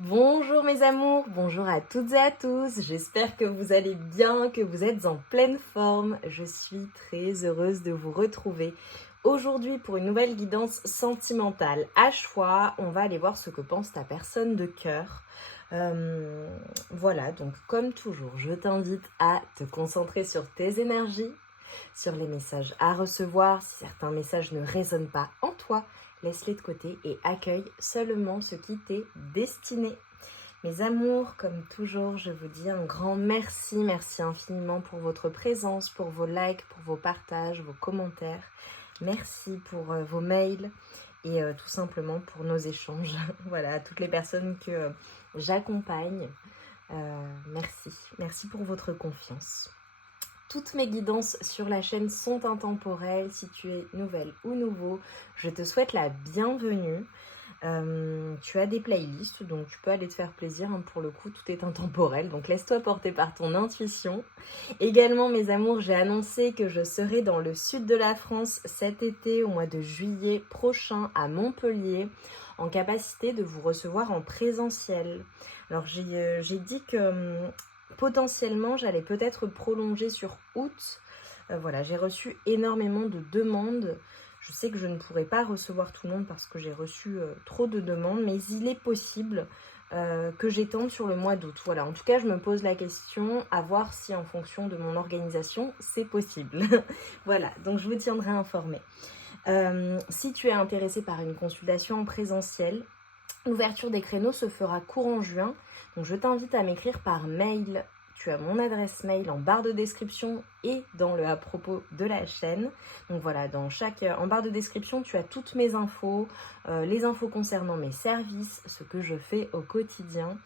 Bonjour mes amours, bonjour à toutes et à tous, j'espère que vous allez bien, que vous êtes en pleine forme. Je suis très heureuse de vous retrouver aujourd'hui pour une nouvelle guidance sentimentale. À choix, on va aller voir ce que pense ta personne de cœur. Voilà, donc comme toujours, je t'invite à te concentrer sur tes énergies, sur les messages à recevoir. Si certains messages ne résonnent pas en toi, laisse-les de côté et accueille seulement ce qui t'est destiné. Mes amours, comme toujours, je vous dis un grand merci, merci infiniment pour votre présence, pour vos likes, pour vos partages, vos commentaires. Merci pour vos mails et tout simplement pour nos échanges. Voilà, à toutes les personnes que j'accompagne, merci pour votre confiance. Toutes mes guidances sur la chaîne sont intemporelles. Si tu es nouvelle ou nouveau, je te souhaite la bienvenue. Tu as des playlists, donc tu peux aller te faire plaisir. Pour le coup, tout est intemporel, donc laisse-toi porter par ton intuition. Également, mes amours, j'ai annoncé que je serai dans le sud de la France cet été, au mois de juillet prochain, à Montpellier, en capacité de vous recevoir en présentiel. Alors, j'ai dit que potentiellement, j'allais peut-être prolonger sur août. Voilà, j'ai reçu énormément de demandes. Je sais que je ne pourrai pas recevoir tout le monde parce que j'ai reçu trop de demandes, mais il est possible que j'étende sur le mois d'août. Voilà, en tout cas, je me pose la question à voir si en fonction de mon organisation, c'est possible. Voilà, donc je vous tiendrai informée. Si tu es intéressé par une consultation en présentiel, l'ouverture des créneaux se fera courant juin. Donc je t'invite à m'écrire par mail. Tu as mon adresse mail en barre de description et dans le à propos de la chaîne. Donc voilà, en barre de description, tu as toutes mes infos, les infos concernant mes services, ce que je fais au quotidien,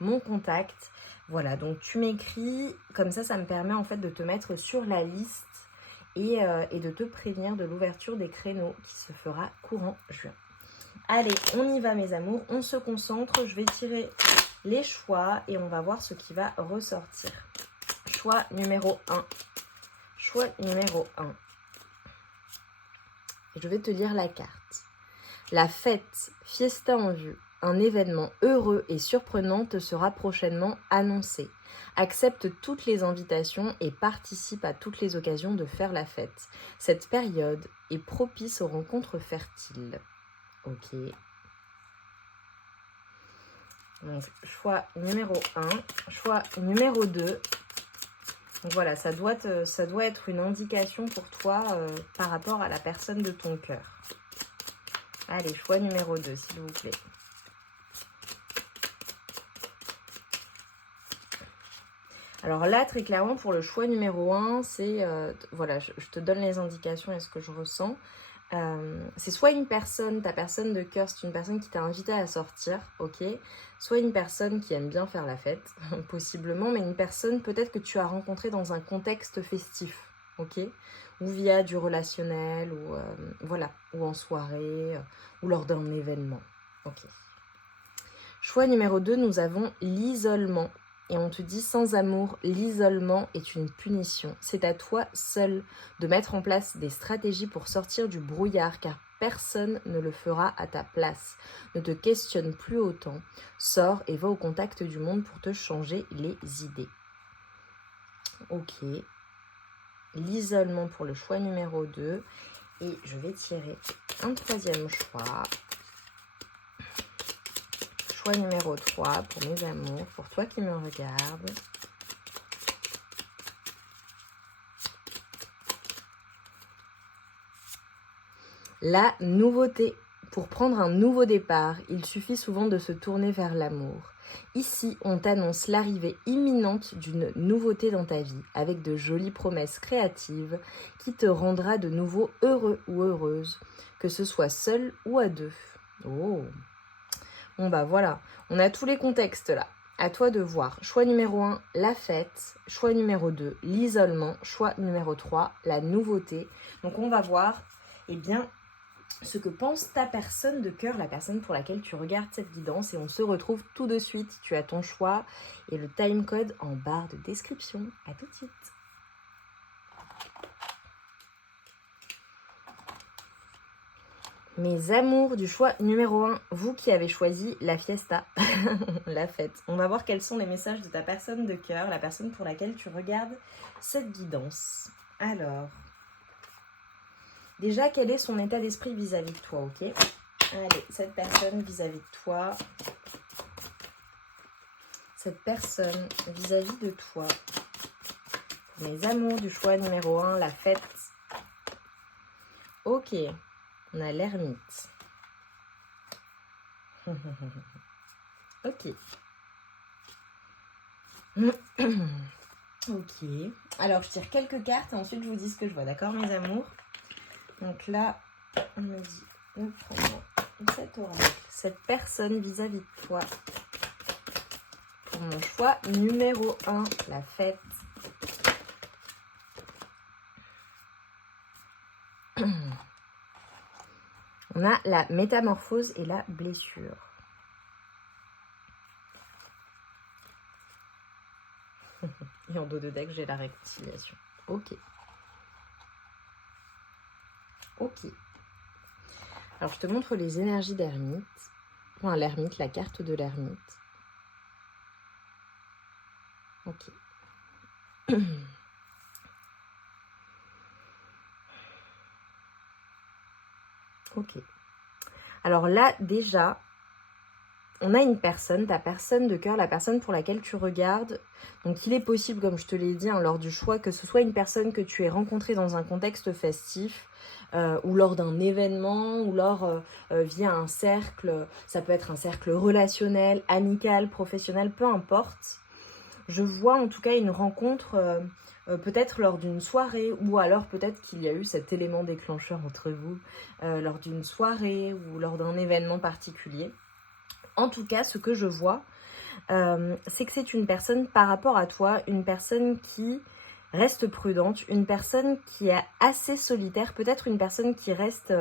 mon contact. Voilà, donc tu m'écris, comme ça me permet en fait de te mettre sur la liste et de te prévenir de l'ouverture des créneaux qui se fera courant juin. Allez, on y va mes amours, on se concentre, je vais tirer les choix et on va voir ce qui va ressortir. Choix numéro 1. Choix numéro 1. Je vais te lire la carte. La fête, fiesta en vue, un événement heureux et surprenant te sera prochainement annoncé. Accepte toutes les invitations et participe à toutes les occasions de faire la fête. Cette période est propice aux rencontres fertiles. Ok. Donc, choix numéro 1, choix numéro 2. Donc voilà, ça doit être une indication pour toi par rapport à la personne de ton cœur. Allez, choix numéro 2, s'il vous plaît. Alors là, très clairement, pour le choix numéro 1, c'est... voilà, je te donne les indications et ce que je ressens. C'est soit une personne, ta personne de cœur, c'est une personne qui t'a invité à sortir, ok, soit une personne qui aime bien faire la fête, possiblement, mais une personne peut-être que tu as rencontrée dans un contexte festif, ok, ou via du relationnel, ou voilà, ou en soirée, ou lors d'un événement, ok. Choix numéro 2, nous avons l'isolement. Et on te dit, sans amour, l'isolement est une punition. C'est à toi seul de mettre en place des stratégies pour sortir du brouillard, car personne ne le fera à ta place. Ne te questionne plus autant. Sors et va au contact du monde pour te changer les idées. Ok. L'isolement pour le choix numéro 2. Et je vais tirer un troisième choix. Choix numéro 3 pour mes amours, pour toi qui me regardes. La nouveauté. Pour prendre un nouveau départ, il suffit souvent de se tourner vers l'amour. Ici, on t'annonce l'arrivée imminente d'une nouveauté dans ta vie, avec de jolies promesses créatives qui te rendra de nouveau heureux ou heureuse, que ce soit seul ou à deux. Oh! Bon bah voilà, on a tous les contextes là. À toi de voir. Choix numéro 1, la fête. Choix numéro 2, l'isolement. Choix numéro 3, la nouveauté. Donc on va voir, eh bien, ce que pense ta personne de cœur, la personne pour laquelle tu regardes cette guidance. Et on se retrouve tout de suite. Tu as ton choix et le timecode en barre de description. À tout de suite. Mes amours du choix numéro 1, vous qui avez choisi la fiesta, la fête. On va voir quels sont les messages de ta personne de cœur, la personne pour laquelle tu regardes cette guidance. Alors, déjà, quel est son état d'esprit vis-à-vis de toi, ok? Allez, cette personne vis-à-vis de toi. Cette personne vis-à-vis de toi. Mes amours du choix numéro 1, la fête. Ok, on a l'ermite. Ok. Ok. Alors, je tire quelques cartes et ensuite je vous dis ce que je vois, d'accord, mes amours? Donc là, on me dit, nous prenons cet oracle, cette personne vis-à-vis de toi. Pour mon choix numéro 1, la fête. On a la métamorphose et la blessure. Et en dos de deck, j'ai la réconciliation. Ok. Ok. Alors, je te montre les énergies d'ermite. Enfin, l'ermite, la carte de l'ermite. Ok. Ok. Alors là, déjà, on a une personne, ta personne de cœur, la personne pour laquelle tu regardes. Donc il est possible, comme je te l'ai dit, lors du choix, que ce soit une personne que tu aies rencontrée dans un contexte festif, ou lors d'un événement, ou lors via un cercle. Ça peut être un cercle relationnel, amical, professionnel, peu importe. Je vois en tout cas une rencontre, peut-être lors d'une soirée, ou alors peut-être qu'il y a eu cet élément déclencheur entre vous, lors d'une soirée ou lors d'un événement particulier. En tout cas, ce que je vois, c'est que c'est une personne par rapport à toi, une personne qui reste prudente, une personne qui est assez solitaire, peut-être une personne qui reste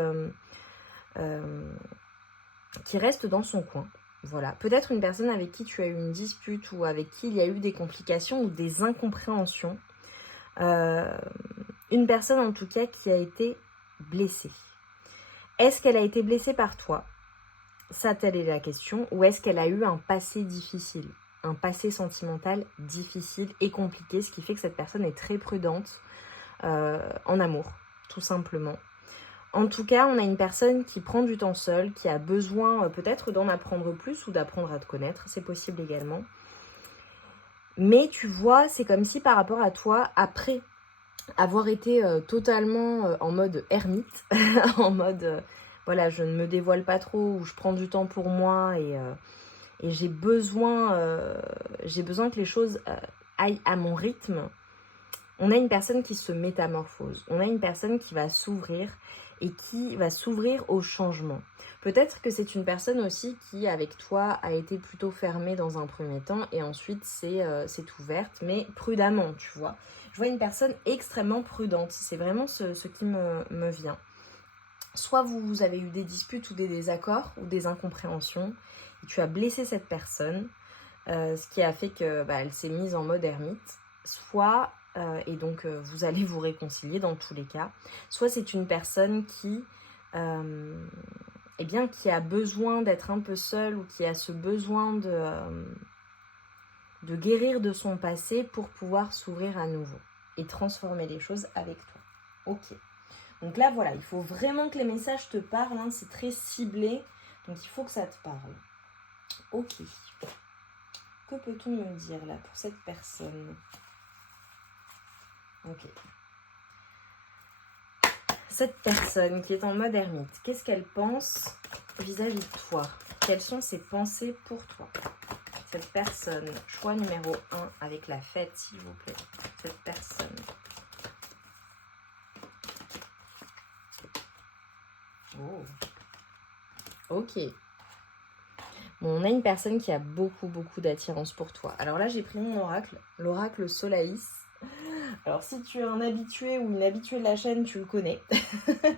dans son coin. Voilà, peut-être une personne avec qui tu as eu une dispute ou avec qui il y a eu des complications ou des incompréhensions. Une personne en tout cas qui a été blessée. Est-ce qu'elle a été blessée par toi ? Ça, telle est la question. Ou est-ce qu'elle a eu un passé difficile, un passé sentimental difficile et compliqué, ce qui fait que cette personne est très prudente en amour, tout simplement. En tout cas, on a une personne qui prend du temps seule, qui a besoin peut-être d'en apprendre plus ou d'apprendre à te connaître, c'est possible également. Mais tu vois, c'est comme si par rapport à toi, après avoir été totalement en mode ermite, en mode... voilà, je ne me dévoile pas trop, ou je prends du temps pour moi et j'ai besoin que les choses aillent à mon rythme. On a une personne qui se métamorphose. On a une personne qui va s'ouvrir et qui va s'ouvrir au changement. Peut-être que c'est une personne aussi qui, avec toi, a été plutôt fermée dans un premier temps et ensuite s'est ouverte, mais prudemment, tu vois. Je vois une personne extrêmement prudente. C'est vraiment ce qui me vient. Soit vous avez eu des disputes ou des désaccords ou des incompréhensions et tu as blessé cette personne, ce qui a fait que elle s'est mise en mode ermite. Soit, et donc vous allez vous réconcilier dans tous les cas, soit c'est une personne qui, qui a besoin d'être un peu seule ou qui a ce besoin de guérir de son passé pour pouvoir s'ouvrir à nouveau et transformer les choses avec toi. Ok. Donc là, voilà, il faut vraiment que les messages te parlent, hein, c'est très ciblé, donc il faut que ça te parle. Ok. Que peut-on me dire là pour cette personne? Ok. Cette personne qui est en mode ermite, qu'est-ce qu'elle pense vis-à-vis de toi? Quelles sont ses pensées pour toi? Cette personne, choix numéro 1 avec la fête, s'il vous plaît. Cette personne. Oh. Ok. Bon, on a une personne qui a beaucoup d'attirance pour toi. Alors là, j'ai pris mon oracle, l'oracle Solaïs. Alors si tu es un habitué ou une habituée de la chaîne, tu le connais.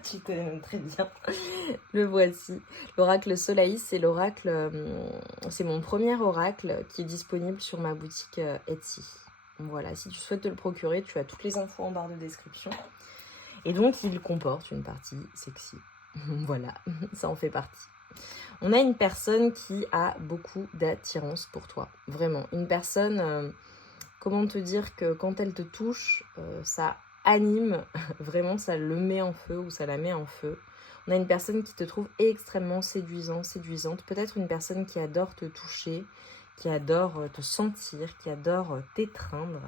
Tu le connais même très bien. Le voici. L'oracle Solaïs, c'est l'oracle, c'est mon premier oracle qui est disponible sur ma boutique Etsy. Voilà, si tu souhaites te le procurer, tu as toutes les infos en barre de description. Et donc, il comporte une partie sexy. Voilà, ça en fait partie. On a une personne qui a beaucoup d'attirance pour toi, vraiment. Une personne, comment te dire que quand elle te touche, ça anime, vraiment ça le met en feu ou ça la met en feu. On a une personne qui te trouve extrêmement séduisant, séduisante. Peut-être une personne qui adore te toucher, qui adore te sentir, qui adore t'étreindre.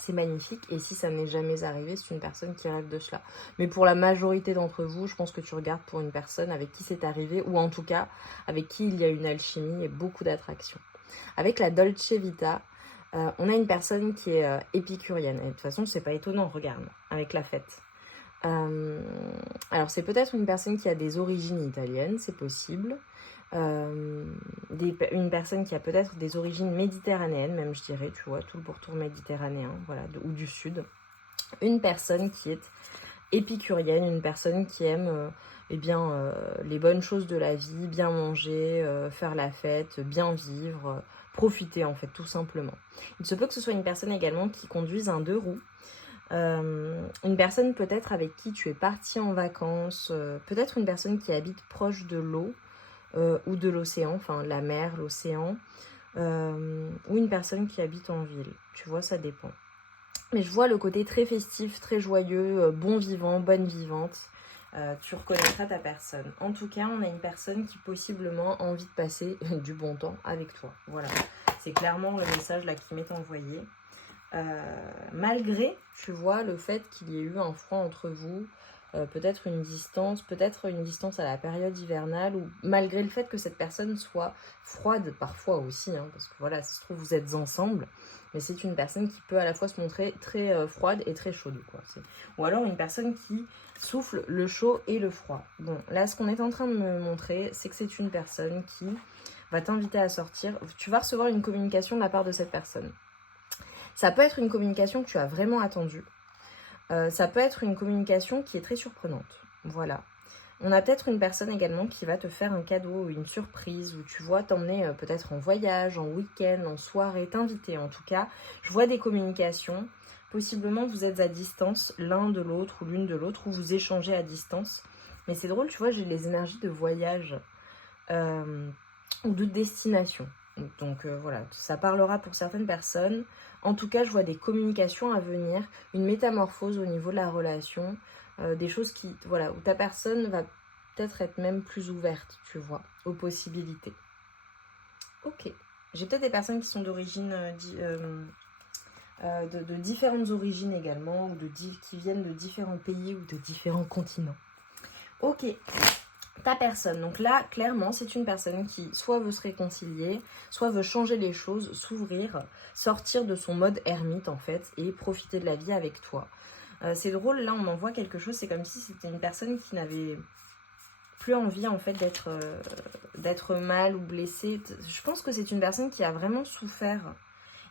C'est magnifique. Et si ça n'est jamais arrivé, c'est une personne qui rêve de cela. Mais pour la majorité d'entre vous, je pense que tu regardes pour une personne avec qui c'est arrivé, ou en tout cas avec qui il y a une alchimie et beaucoup d'attraction. Avec la Dolce Vita, on a une personne qui est épicurienne. Et de toute façon, c'est pas étonnant, regarde, avec la fête. Alors, c'est peut-être une personne qui a des origines italiennes, c'est possible. Une personne qui a peut-être des origines méditerranéennes, même je dirais, tu vois, tout le pourtour méditerranéen, voilà, ou du sud. Une personne qui est épicurienne, une personne qui aime les bonnes choses de la vie, bien manger, faire la fête, bien vivre, profiter en fait, tout simplement. Il se peut que ce soit une personne également qui conduise un 2 roues. Une personne peut-être avec qui tu es parti en vacances, peut-être une personne qui habite proche de l'eau ou de l'océan, enfin la mer, l'océan, ou une personne qui habite en ville. Tu vois, ça dépend. Mais je vois le côté très festif, très joyeux, bon vivant, bonne vivante. Tu reconnaîtras ta personne. En tout cas, on a une personne qui possiblement a envie de passer du bon temps avec toi. Voilà, c'est clairement le message là qui m'est envoyé. Malgré, tu vois, le fait qu'il y ait eu un froid entre vous, peut-être une distance à la période hivernale, ou malgré le fait que cette personne soit froide parfois aussi, hein, parce que voilà, ça se trouve vous êtes ensemble, mais c'est une personne qui peut à la fois se montrer très froide et très chaude, quoi. Ou alors une personne qui souffle le chaud et le froid. Bon, là, ce qu'on est en train de me montrer, c'est que c'est une personne qui va t'inviter à sortir. Tu vas recevoir une communication de la part de cette personne. Ça peut être une communication que tu as vraiment attendue. Ça peut être une communication qui est très surprenante. Voilà. On a peut-être une personne également qui va te faire un cadeau ou une surprise, ou tu vois t'emmener peut-être en voyage, en week-end, en soirée, t'inviter en tout cas. Je vois des communications. Possiblement vous êtes à distance l'un de l'autre ou l'une de l'autre, ou vous échangez à distance. Mais c'est drôle, tu vois, j'ai les énergies de voyage ou de destination. Donc voilà, ça parlera pour certaines personnes. En tout cas, je vois des communications à venir, une métamorphose au niveau de la relation, des choses qui, voilà, où ta personne va peut-être être même plus ouverte, tu vois, aux possibilités. Ok. J'ai peut-être des personnes qui sont d'origine, de différentes origines également, ou qui viennent de différents pays ou de différents continents. Ok. Ta personne, donc là, clairement, c'est une personne qui soit veut se réconcilier, soit veut changer les choses, s'ouvrir, sortir de son mode ermite, en fait, et profiter de la vie avec toi. C'est drôle, là, on en voit quelque chose, c'est comme si c'était une personne qui n'avait plus envie, en fait, d'être mal ou blessée. Je pense que c'est une personne qui a vraiment souffert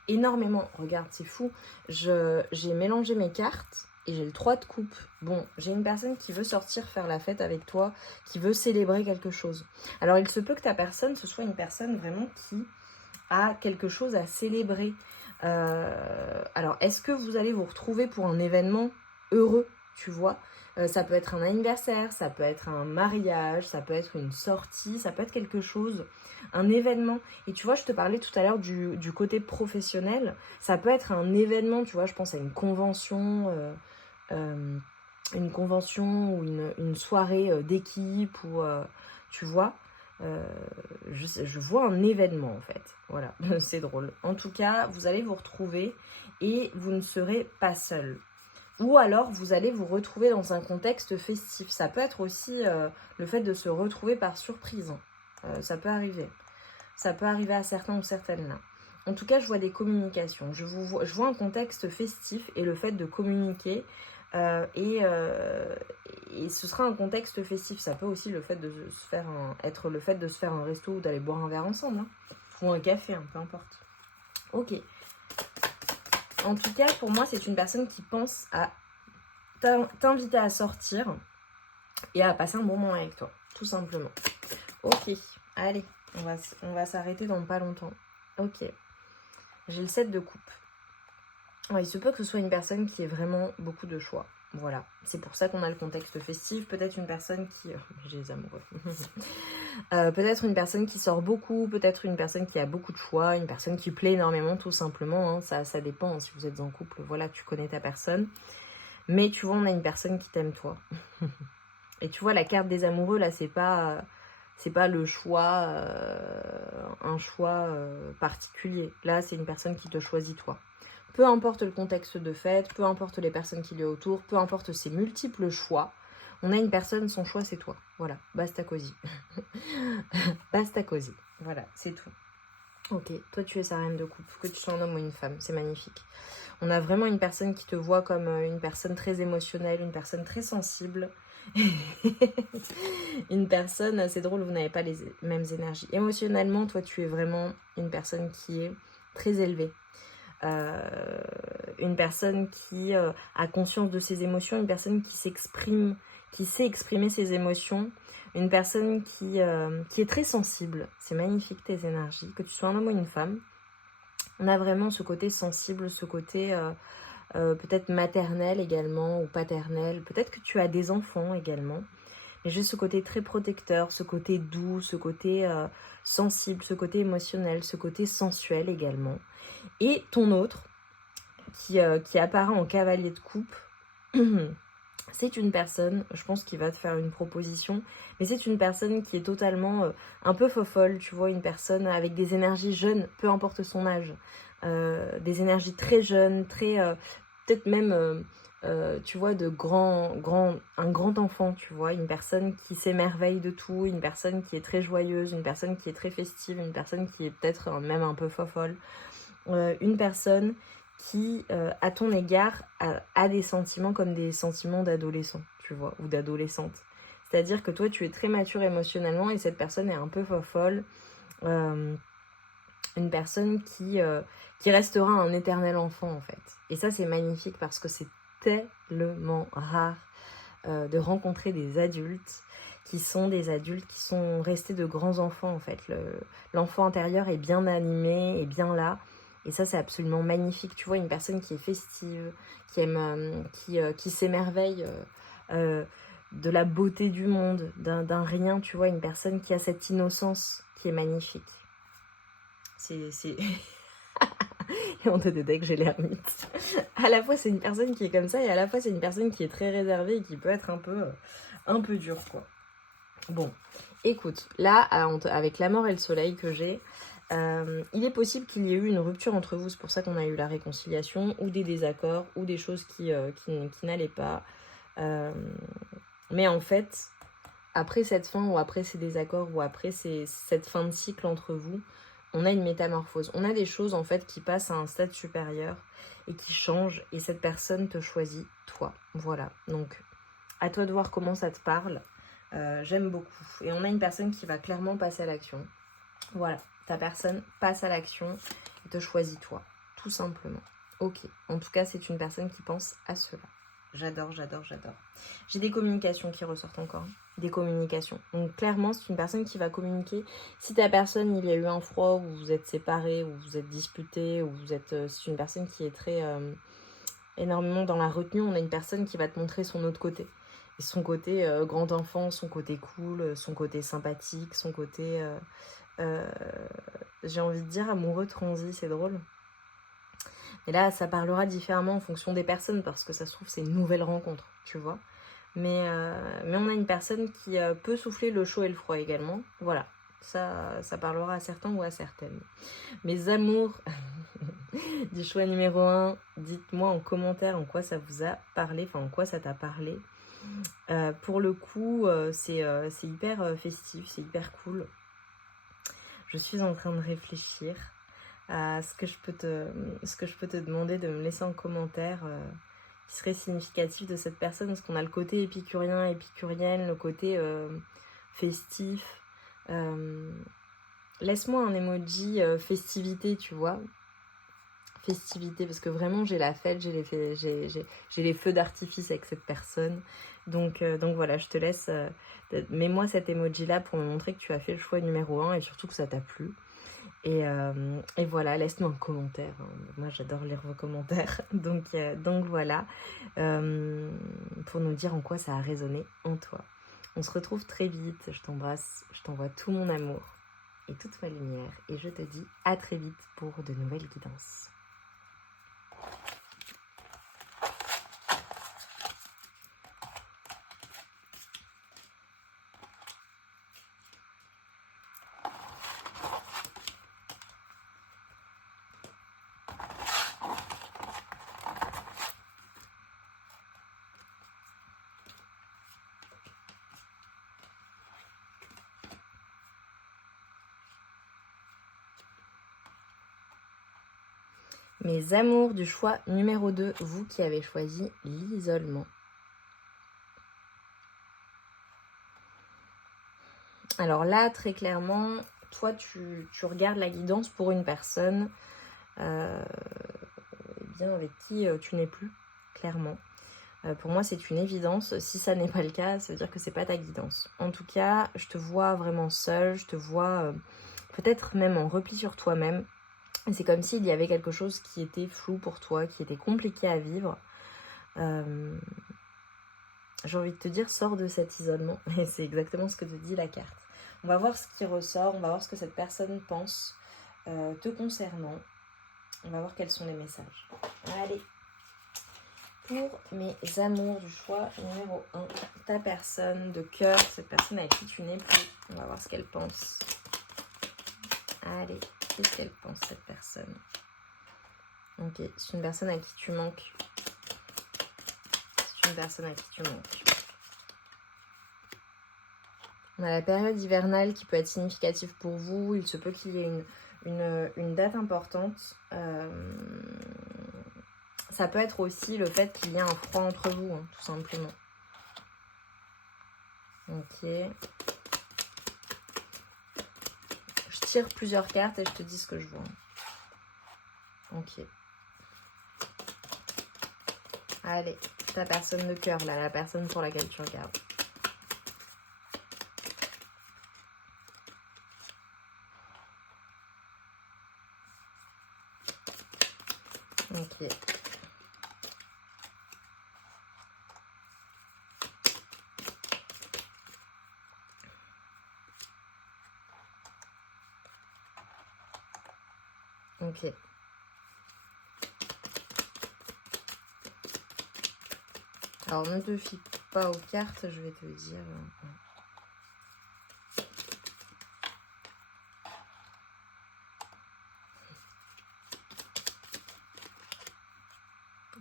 énormément. Regarde, c'est fou. J'ai mélangé mes cartes et j'ai le 3 de coupe. Bon, j'ai une personne qui veut sortir faire la fête avec toi, qui veut célébrer quelque chose. Alors, il se peut que ta personne, ce soit une personne vraiment qui a quelque chose à célébrer. Alors, est-ce que vous allez vous retrouver pour un événement heureux, tu vois? Ça peut être un anniversaire, ça peut être un mariage, ça peut être une sortie, ça peut être quelque chose, un événement. Et tu vois, je te parlais tout à l'heure du côté professionnel. Ça peut être un événement, tu vois, je pense à une convention ou une soirée d'équipe, ou tu vois, je vois un événement en fait. Voilà, c'est drôle. En tout cas, vous allez vous retrouver et vous ne serez pas seul. Ou alors, vous allez vous retrouver dans un contexte festif. Ça peut être aussi le fait de se retrouver par surprise. Ça peut arriver. Ça peut arriver à certains ou certaines là. En tout cas, je vois des communications. Je vois un contexte festif et le fait de communiquer. Et ce sera un contexte festif. Ça peut aussi le fait de se faire être le fait de se faire un resto ou d'aller boire un verre ensemble. Hein. Ou un café, hein, peu importe. Ok. En tout cas, pour moi, c'est une personne qui pense à t'inviter à sortir et à passer un bon moment avec toi, tout simplement. Ok, allez, on va s'arrêter dans pas longtemps. Ok, j'ai le 7 de coupe. Alors, il se peut que ce soit une personne qui ait vraiment beaucoup de choix. Voilà, c'est pour ça qu'on a le contexte festif. Peut-être une personne qui... j'ai les amoureux. Peut-être une personne qui sort beaucoup, peut-être une personne qui a beaucoup de choix, une personne qui plaît énormément tout simplement. Hein. Ça dépend, hein, si vous êtes en couple, voilà, tu connais ta personne. Mais tu vois, on a une personne qui t'aime toi. Et tu vois, la carte des amoureux, là, c'est pas le choix, un choix particulier. Là, c'est une personne qui te choisit toi. Peu importe le contexte de fête, peu importe les personnes qui lui autour, peu importe ses multiples choix, on a une personne, son choix c'est toi. Voilà, basta cosy. Basta cosy. Voilà, c'est tout. Ok, toi tu es sa reine de coupe, que tu sois un homme ou une femme, c'est magnifique. On a vraiment une personne qui te voit comme une personne très émotionnelle, une personne très sensible. Une personne, c'est drôle, vous n'avez pas les mêmes énergies. Émotionnellement, toi tu es vraiment une personne qui est très élevée. Une personne qui a conscience de ses émotions, une personne qui s'exprime, qui sait exprimer ses émotions, une personne qui est très sensible. C'est magnifique tes énergies, que tu sois un homme ou une femme. On a vraiment ce côté sensible, ce côté peut-être maternel également ou paternel. Peut-être que tu as des enfants également. Mais juste ce côté très protecteur, ce côté doux, ce côté sensible, ce côté émotionnel, ce côté sensuel également. Et ton autre, qui apparaît en cavalier de coupe, c'est une personne, je pense, qui va te faire une proposition, mais c'est une personne qui est totalement un peu fofolle, tu vois, une personne avec des énergies jeunes, peu importe son âge, des énergies très jeunes, très, peut-être même, tu vois, un grand enfant, tu vois, une personne qui s'émerveille de tout, une personne qui est très joyeuse, une personne qui est très festive, une personne qui est peut-être même un peu fofolle, une personne qui, à ton égard, a des sentiments comme des sentiments d'adolescent, tu vois, ou d'adolescente. C'est-à-dire que toi, tu es très mature émotionnellement et cette personne est un peu folle. Une personne qui restera un éternel enfant, en fait. Et ça, c'est magnifique parce que c'est tellement rare de rencontrer des adultes qui sont restés de grands enfants, en fait. L'enfant intérieur est bien animé, est bien là. Et ça, c'est absolument magnifique. Tu vois, une personne qui est festive, qui aime, qui s'émerveille de la beauté du monde, d'un rien, tu vois, une personne qui a cette innocence qui est magnifique. C'est... Et on te détecte que j'ai l'ermite. À la fois, c'est une personne qui est comme ça, et à la fois, c'est une personne qui est très réservée et qui peut être un peu dure, quoi. Bon, écoute, là, avec la mort et le soleil que j'ai, il est possible qu'il y ait eu une rupture entre vous. C'est pour ça qu'on a eu la réconciliation, ou des désaccords, ou des choses qui n'allaient pas. Mais en fait, après cette fin, ou après ces désaccords, ou après cette fin de cycle entre vous, on a une métamorphose. On a des choses en fait qui passent à un stade supérieur et qui changent, et cette personne te choisit, toi. Voilà, donc à toi de voir comment ça te parle. J'aime beaucoup. Et on a une personne qui va clairement passer à l'action. Voilà, ta personne passe à l'action et te choisit toi, tout simplement. Ok, en tout cas c'est une personne qui pense à cela. J'adore, j'adore, j'adore. J'ai des communications qui ressortent encore. Des communications. Donc clairement, c'est une personne qui va communiquer. Si ta personne, il y a eu un froid, ou vous êtes séparés, ou vous êtes disputés, ou vous êtes... c'est une personne qui est très... énormément dans la retenue. On a une personne qui va te montrer son autre côté. Et son côté grand enfant, son côté cool, son côté sympathique, son côté... j'ai envie de dire amoureux transi, c'est drôle. Et là, ça parlera différemment en fonction des personnes, parce que ça se trouve, c'est une nouvelle rencontre, tu vois. Mais on a une personne qui peut souffler le chaud et le froid également. Voilà, ça parlera à certains ou à certaines. Mes amours du choix numéro 1, dites-moi en commentaire en quoi ça vous a parlé, enfin en quoi ça t'a parlé. Pour le coup, c'est hyper festif, c'est hyper cool. Je suis en train de réfléchir à ce que je peux te demander de me laisser en commentaire qui serait significatif de cette personne, parce qu'on a le côté épicurien, épicurienne, le côté festif. Laisse-moi un emoji festivité, tu vois. Festivité, parce que vraiment j'ai la fête, j'ai les feux d'artifice avec cette personne. Donc voilà, je te laisse, mets-moi cet emoji là pour me montrer que tu as fait le choix numéro 1 et surtout que ça t'a plu. Et voilà, laisse-nous un commentaire. Moi, j'adore lire vos commentaires. Donc voilà, pour nous dire en quoi ça a résonné en toi. On se retrouve très vite. Je t'embrasse, je t'envoie tout mon amour et toute ma lumière. Et je te dis à très vite pour de nouvelles guidances. Mes amours du choix numéro 2, vous qui avez choisi l'isolement. Alors là, très clairement, toi, tu regardes la guidance pour une personne bien avec qui tu n'es plus, clairement. Pour moi, c'est une évidence. Si ça n'est pas le cas, ça veut dire que c'est pas ta guidance. En tout cas, je te vois vraiment seule, je te vois peut-être même en repli sur toi-même. C'est comme s'il y avait quelque chose qui était flou pour toi, qui était compliqué à vivre. J'ai envie de te dire, sors de cet isolement. Et c'est exactement ce que te dit la carte. On va voir ce qui ressort, on va voir ce que cette personne pense te concernant. On va voir quels sont les messages. Allez. Pour mes amours du choix numéro 1, ta personne de cœur, cette personne avec qui tu n'es plus. On va voir ce qu'elle pense. Allez, qu'est-ce qu'elle pense cette personne? Ok, c'est une personne à qui tu manques. C'est une personne à qui tu manques. On a la période hivernale qui peut être significative pour vous. Il se peut qu'il y ait une date importante. Ça peut être aussi le fait qu'il y ait un froid entre vous, hein, tout simplement. Ok. Je tire plusieurs cartes et je te dis ce que je vois. Ok. Allez, ta personne de cœur, là, la personne pour laquelle tu regardes. Ok. Ok. Alors, ne te fie pas aux cartes, je vais te dire.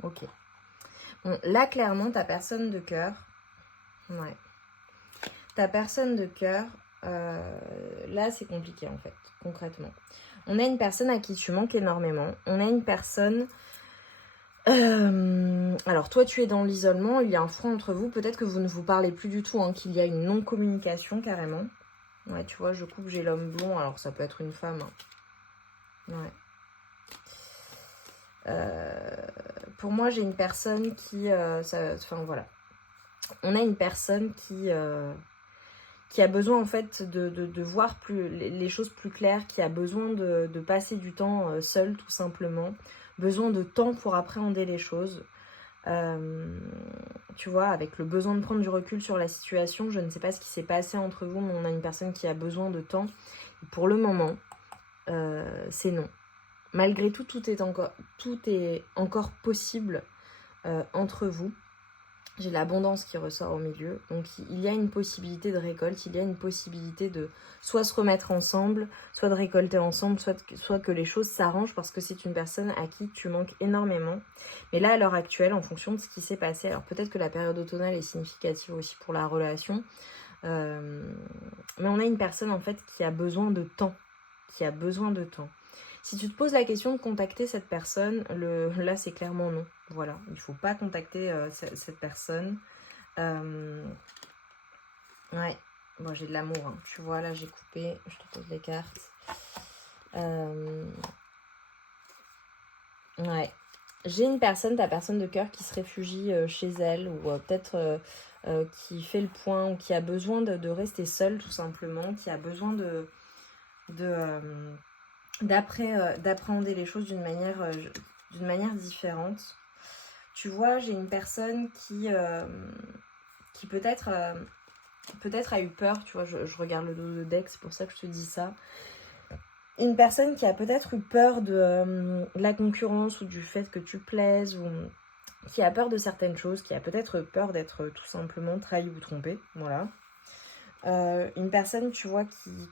Ok. Bon, là, clairement, ta personne de cœur. Ouais. Ta personne de cœur, là, c'est compliqué, en fait, concrètement. On a une personne à qui tu manques énormément. On a une personne... alors, toi, tu es dans l'isolement. Il y a un froid entre vous. Peut-être que vous ne vous parlez plus du tout, hein, qu'il y a une non-communication, carrément. Ouais, tu vois, je coupe, j'ai l'homme blond. Alors, ça peut être une femme. Hein. Ouais. Pour moi, j'ai une personne qui... enfin, voilà. On a une personne qui a besoin, en fait, de voir les choses plus claires, qui a besoin de passer du temps seul, tout simplement. Besoin de temps pour appréhender les choses. Tu vois, avec le besoin de prendre du recul sur la situation, je ne sais pas ce qui s'est passé entre vous, mais on a une personne qui a besoin de temps. Et pour le moment, c'est non. Malgré tout, tout est encore possible entre vous. J'ai l'abondance qui ressort au milieu. Donc, il y a une possibilité de récolte. Il y a une possibilité de soit se remettre ensemble, soit de récolter ensemble, soit que les choses s'arrangent parce que c'est une personne à qui tu manques énormément. Mais là, à l'heure actuelle, en fonction de ce qui s'est passé, alors peut-être que la période automnale est significative aussi pour la relation, mais on a une personne, en fait, qui a besoin de temps. Qui a besoin de temps. Si tu te poses la question de contacter cette personne, là c'est clairement non. Voilà, il ne faut pas contacter cette personne. Ouais, bon, j'ai de l'amour. Hein. Tu vois, là j'ai coupé, je te pose les cartes. Ouais, j'ai une personne, ta personne de cœur qui se réfugie chez elle ou peut-être qui fait le point ou qui a besoin de rester seule tout simplement, qui a besoin de d'appréhender les choses d'une manière différente. Tu vois, j'ai une personne qui peut-être a eu peur, tu vois, je regarde le dos de deck, c'est pour ça que je te dis ça. Une personne qui a peut-être eu peur de la concurrence ou du fait que tu plaises, ou qui a peur de certaines choses, qui a peut-être peur d'être tout simplement trahi ou trompé, voilà. Une personne, tu vois,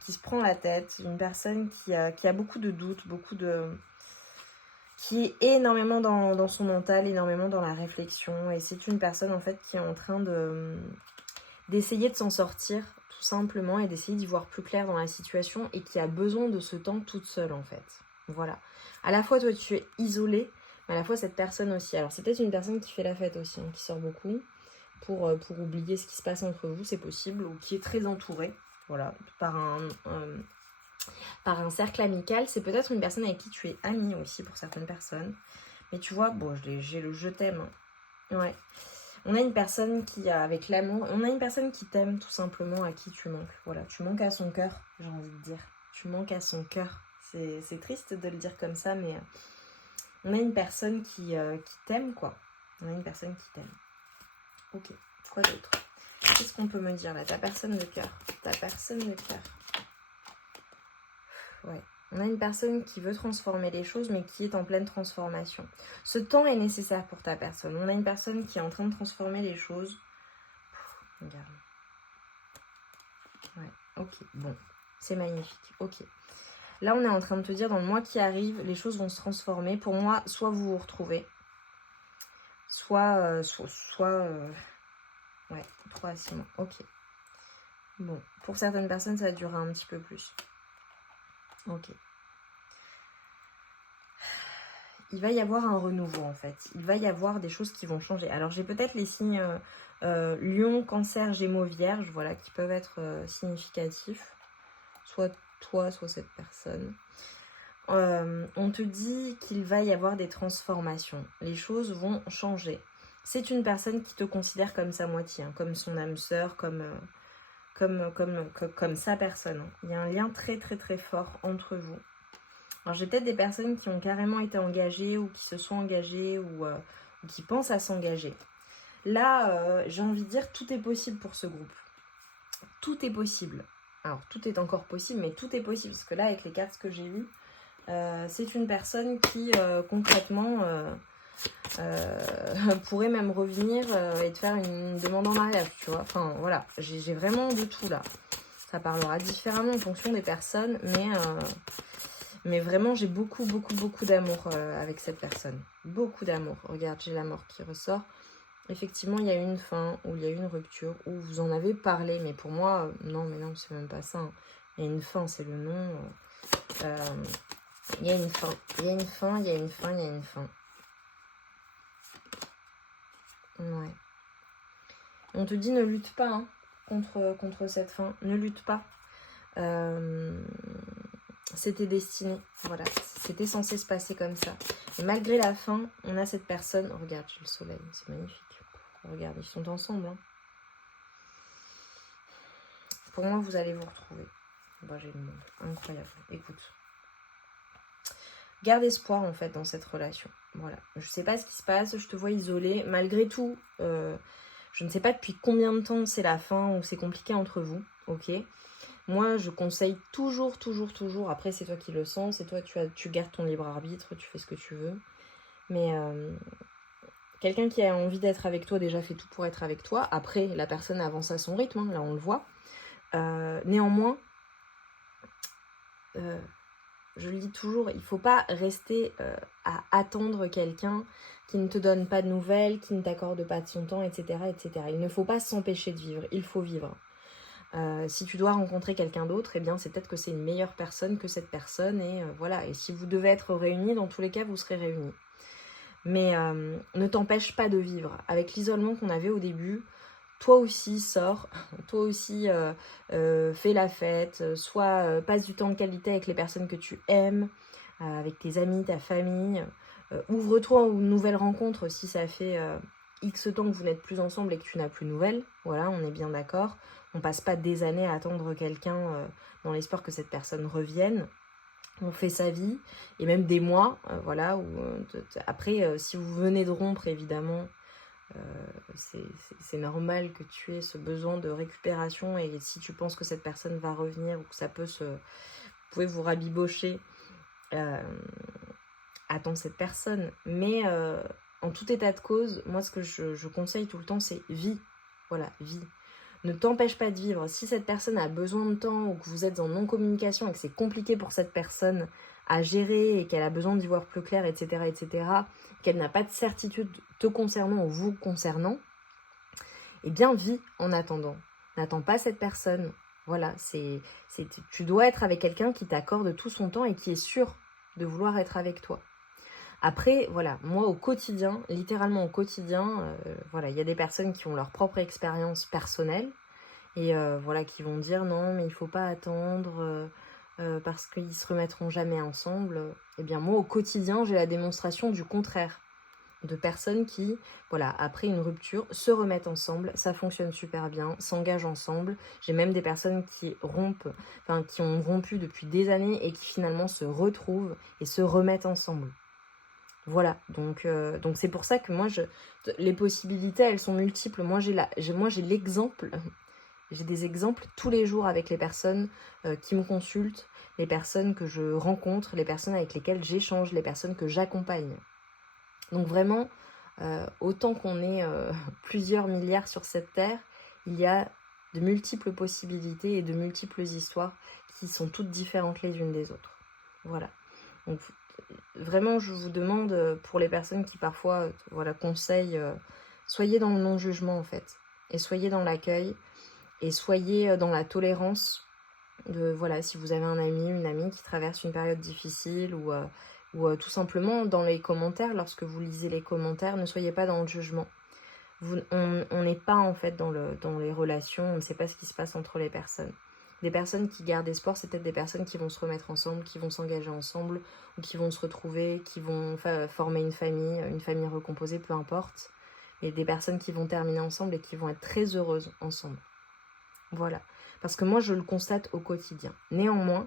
qui se prend la tête, une personne qui a beaucoup de doutes, qui est énormément dans son mental, énormément dans la réflexion, et c'est une personne en fait qui est en train d'essayer de s'en sortir tout simplement et d'essayer d'y voir plus clair dans la situation et qui a besoin de ce temps toute seule en fait. Voilà. À la fois toi tu es isolée, mais à la fois cette personne aussi. Alors c'est peut-être une personne qui fait la fête aussi, qui sort beaucoup pour oublier ce qui se passe entre vous, c'est possible, ou qui est très entourée, voilà, par un cercle amical. C'est peut-être une personne avec qui tu es amie aussi pour certaines personnes. Mais tu vois, bon, j'ai le je t'aime. Ouais. On a une personne qui a, avec l'amour, on a une personne qui t'aime tout simplement, à qui tu manques. Voilà, tu manques à son cœur, j'ai envie de dire. Tu manques à son cœur. C'est triste de le dire comme ça, mais on a une personne qui t'aime, quoi. On a une personne qui t'aime. Ok, quoi d'autre? Qu'est-ce qu'on peut me dire là? Ta personne de cœur. Ta personne de cœur. Ouais. On a une personne qui veut transformer les choses, mais qui est en pleine transformation. Ce temps est nécessaire pour ta personne. On a une personne qui est en train de transformer les choses. Regarde. Ouais, ok, bon. C'est magnifique, ok. Là, on est en train de te dire, dans le mois qui arrive, les choses vont se transformer. Pour moi, soit vous vous retrouvez, soit ouais, 3 à 6 mois, ok. Bon, pour certaines personnes, ça va durer un petit peu plus. Ok. Il va y avoir un renouveau en fait. Il va y avoir des choses qui vont changer. Alors j'ai peut-être les signes Lion, Cancer, Gémeaux, Vierge, voilà, qui peuvent être significatifs. Soit toi, soit cette personne. On te dit qu'il va y avoir des transformations. Les choses vont changer. C'est une personne qui te considère comme sa moitié, hein, comme son âme sœur, comme sa personne. Il y a un lien très très très fort entre vous. Alors j'ai peut-être des personnes qui ont carrément été engagées ou qui se sont engagées ou qui pensent à s'engager. Là, j'ai envie de dire, tout est possible pour ce groupe. Tout est possible. Alors tout est encore possible, mais tout est possible. Parce que là, avec les cartes que j'ai vues, c'est une personne qui concrètement pourrait même revenir et te faire une demande en mariage, tu vois. Enfin voilà, j'ai vraiment de tout là. Ça parlera différemment en fonction des personnes, mais vraiment j'ai beaucoup d'amour avec cette personne. Beaucoup d'amour. Regarde, j'ai la mort qui ressort. Effectivement, il y a eu une fin, ou il y a eu une rupture, où vous en avez parlé, mais pour moi, non, mais non, c'est même pas ça. Il y a une fin, c'est le nom. Il y a une fin, il y a une fin, il y a une fin, il y a une fin. Ouais. On te dit ne lutte pas hein, contre cette fin, ne lutte pas. C'était destiné, voilà, c'était censé se passer comme ça. Et malgré la fin, on a cette personne, regarde, j'ai le soleil, c'est magnifique. Regarde, ils sont ensemble. Hein. Pour moi, vous allez vous retrouver. Bon, j'ai le monde, incroyable, écoute. Garde espoir en fait dans cette relation. Voilà, je sais pas ce qui se passe, je te vois isolée. Malgré tout, je ne sais pas depuis combien de temps c'est la fin ou c'est compliqué entre vous, ok. Moi, je conseille toujours, après c'est toi qui le sens, c'est toi, tu gardes ton libre arbitre, tu fais ce que tu veux. Mais quelqu'un qui a envie d'être avec toi déjà fait tout pour être avec toi. Après, la personne avance à son rythme, hein, là on le voit. Néanmoins, je le dis toujours, il ne faut pas rester à attendre quelqu'un qui ne te donne pas de nouvelles, qui ne t'accorde pas de son temps, etc., etc. Il ne faut pas s'empêcher de vivre, il faut vivre. Si tu dois rencontrer quelqu'un d'autre, eh bien c'est peut-être que c'est une meilleure personne que cette personne, et voilà. Et si vous devez être réunis, dans tous les cas, vous serez réunis. Mais ne t'empêche pas de vivre. Avec l'isolement qu'on avait au début, toi aussi sors, toi aussi fais la fête, soit passe du temps de qualité avec les personnes que tu aimes, avec tes amis, ta famille, ouvre-toi aux nouvelles rencontres si ça fait X temps que vous n'êtes plus ensemble et que tu n'as plus de nouvelles, voilà, on est bien d'accord, on passe pas des années à attendre quelqu'un dans l'espoir que cette personne revienne, on fait sa vie, et même des mois, voilà, où, après, si vous venez de rompre, évidemment, c'est normal que tu aies ce besoin de récupération, et si tu penses que cette personne va revenir, ou que ça peut se... Vous pouvez vous rabibocher, attends cette personne, mais en tout état de cause, moi ce que je conseille tout le temps, c'est vis, voilà, vis. Ne t'empêche pas de vivre. Si cette personne a besoin de temps, ou que vous êtes en non-communication et que c'est compliqué pour cette personne à gérer et qu'elle a besoin d'y voir plus clair, etc., qu'elle n'a pas de certitude te concernant ou vous concernant, eh bien vis en attendant. N'attends pas cette personne. Voilà, tu dois être avec quelqu'un qui t'accorde tout son temps et qui est sûr de vouloir être avec toi. Après, voilà, moi au quotidien, littéralement au quotidien, voilà, il y a des personnes qui ont leur propre expérience personnelle et voilà, qui vont dire non, mais il faut pas attendre parce qu'ils se remettront jamais ensemble. Eh bien, moi au quotidien, j'ai la démonstration du contraire, de personnes qui, voilà, après une rupture, se remettent ensemble, ça fonctionne super bien, s'engagent ensemble. J'ai même des personnes qui rompent, enfin qui ont rompu depuis des années et qui finalement se retrouvent et se remettent ensemble. Voilà, donc c'est pour ça que moi, les possibilités, elles sont multiples. Moi, j'ai l'exemple, j'ai des exemples tous les jours avec les personnes qui me consultent, les personnes que je rencontre, les personnes avec lesquelles j'échange, les personnes que j'accompagne. Donc vraiment, autant qu'on est plusieurs milliards sur cette terre, il y a de multiples possibilités et de multiples histoires qui sont toutes différentes les unes des autres. Voilà. Donc vraiment, je vous demande, pour les personnes qui parfois voilà, conseillent, soyez dans le non-jugement en fait, et soyez dans l'accueil, et soyez dans la tolérance de, voilà, si vous avez un ami, une amie qui traverse une période difficile, ou tout simplement dans les commentaires, lorsque vous lisez les commentaires, ne soyez pas dans le jugement. On n'est pas en fait dans les relations, on ne sait pas ce qui se passe entre les personnes. Des personnes qui gardent espoir, c'est peut-être des personnes qui vont se remettre ensemble, qui vont s'engager ensemble, ou qui vont se retrouver, qui vont former une famille recomposée, peu importe. Et des personnes qui vont terminer ensemble et qui vont être très heureuses ensemble. Voilà. Parce que moi, je le constate au quotidien. Néanmoins,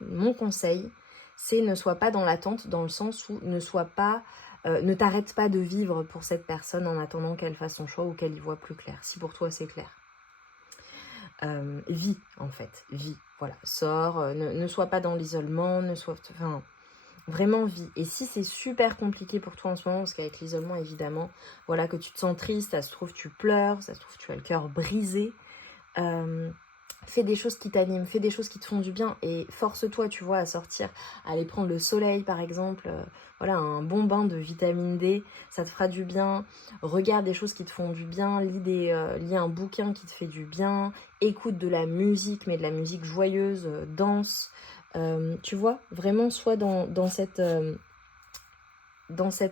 mon conseil, c'est ne sois pas dans l'attente, dans le sens où ne t'arrête pas de vivre pour cette personne en attendant qu'elle fasse son choix ou qu'elle y voit plus clair, si pour toi c'est clair. Vis, en fait, vis, voilà, sors, ne sois pas dans l'isolement, vraiment vis. Et si c'est super compliqué pour toi en ce moment, parce qu'avec l'isolement, évidemment, voilà, que tu te sens triste, ça se trouve tu pleures, ça se trouve tu as le cœur brisé, fais des choses qui t'animent, fais des choses qui te font du bien et force-toi, tu vois, à sortir, à aller prendre le soleil par exemple, voilà, un bon bain de vitamine D, ça te fera du bien. Regarde des choses qui te font du bien, lis un bouquin qui te fait du bien, écoute de la musique, mais de la musique joyeuse, danse, tu vois, vraiment sois dans cet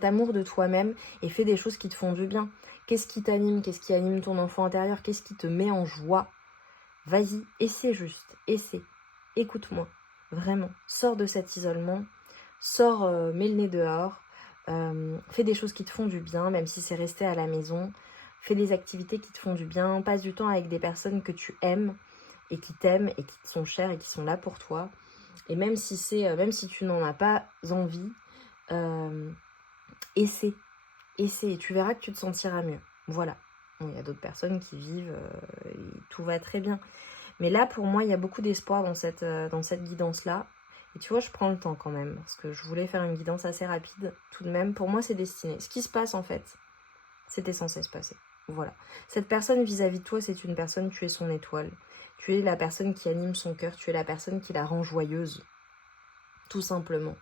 amour de toi-même et fais des choses qui te font du bien. Qu'est-ce qui t'anime? Qu'est-ce qui anime ton enfant intérieur? Qu'est-ce qui te met en joie? Vas-y, essaie juste, essaie, écoute-moi, vraiment, sors de cet isolement, sors, mets le nez dehors, fais des choses qui te font du bien, même si c'est rester à la maison, fais des activités qui te font du bien, passe du temps avec des personnes que tu aimes, et qui t'aiment, et qui te sont chères, et qui sont là pour toi, et même si tu n'en as pas envie, essaie, et tu verras que tu te sentiras mieux, voilà. Bon, il y a d'autres personnes qui vivent et tout va très bien. Mais là, pour moi, il y a beaucoup d'espoir dans cette guidance-là. Et tu vois, je prends le temps quand même, parce que je voulais faire une guidance assez rapide. Tout de même, pour moi, c'est destiné. Ce qui se passe, en fait, c'était censé se passer. Voilà. Cette personne vis-à-vis de toi, c'est une personne, tu es son étoile. Tu es la personne qui anime son cœur. Tu es la personne qui la rend joyeuse. Tout simplement.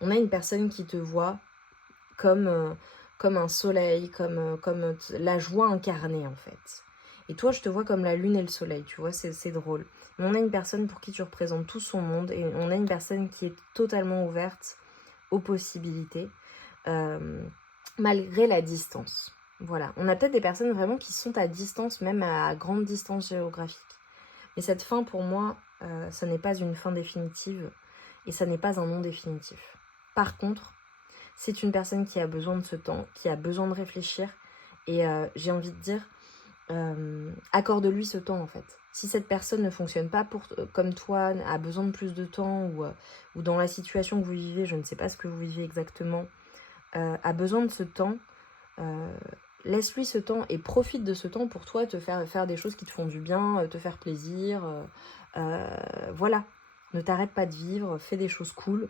On a une personne qui te voit comme un soleil, comme la joie incarnée en fait. Et toi, je te vois comme la lune et le soleil, tu vois, c'est drôle. Mais on a une personne pour qui tu représentes tout son monde et on a une personne qui est totalement ouverte aux possibilités, malgré la distance. Voilà, on a peut-être des personnes vraiment qui sont à distance, même à grande distance géographique. Mais cette fin, pour moi, ça n'est pas une fin définitive et ça n'est pas un non définitif. Par contre, c'est une personne qui a besoin de ce temps, qui a besoin de réfléchir. Et j'ai envie de dire, accorde-lui ce temps en fait. Si cette personne ne fonctionne pas comme toi, a besoin de plus de temps ou dans la situation que vous vivez, je ne sais pas ce que vous vivez exactement, a besoin de ce temps, laisse-lui ce temps et profite de ce temps pour toi, te faire des choses qui te font du bien, te faire plaisir. Voilà, ne t'arrête pas de vivre, fais des choses cool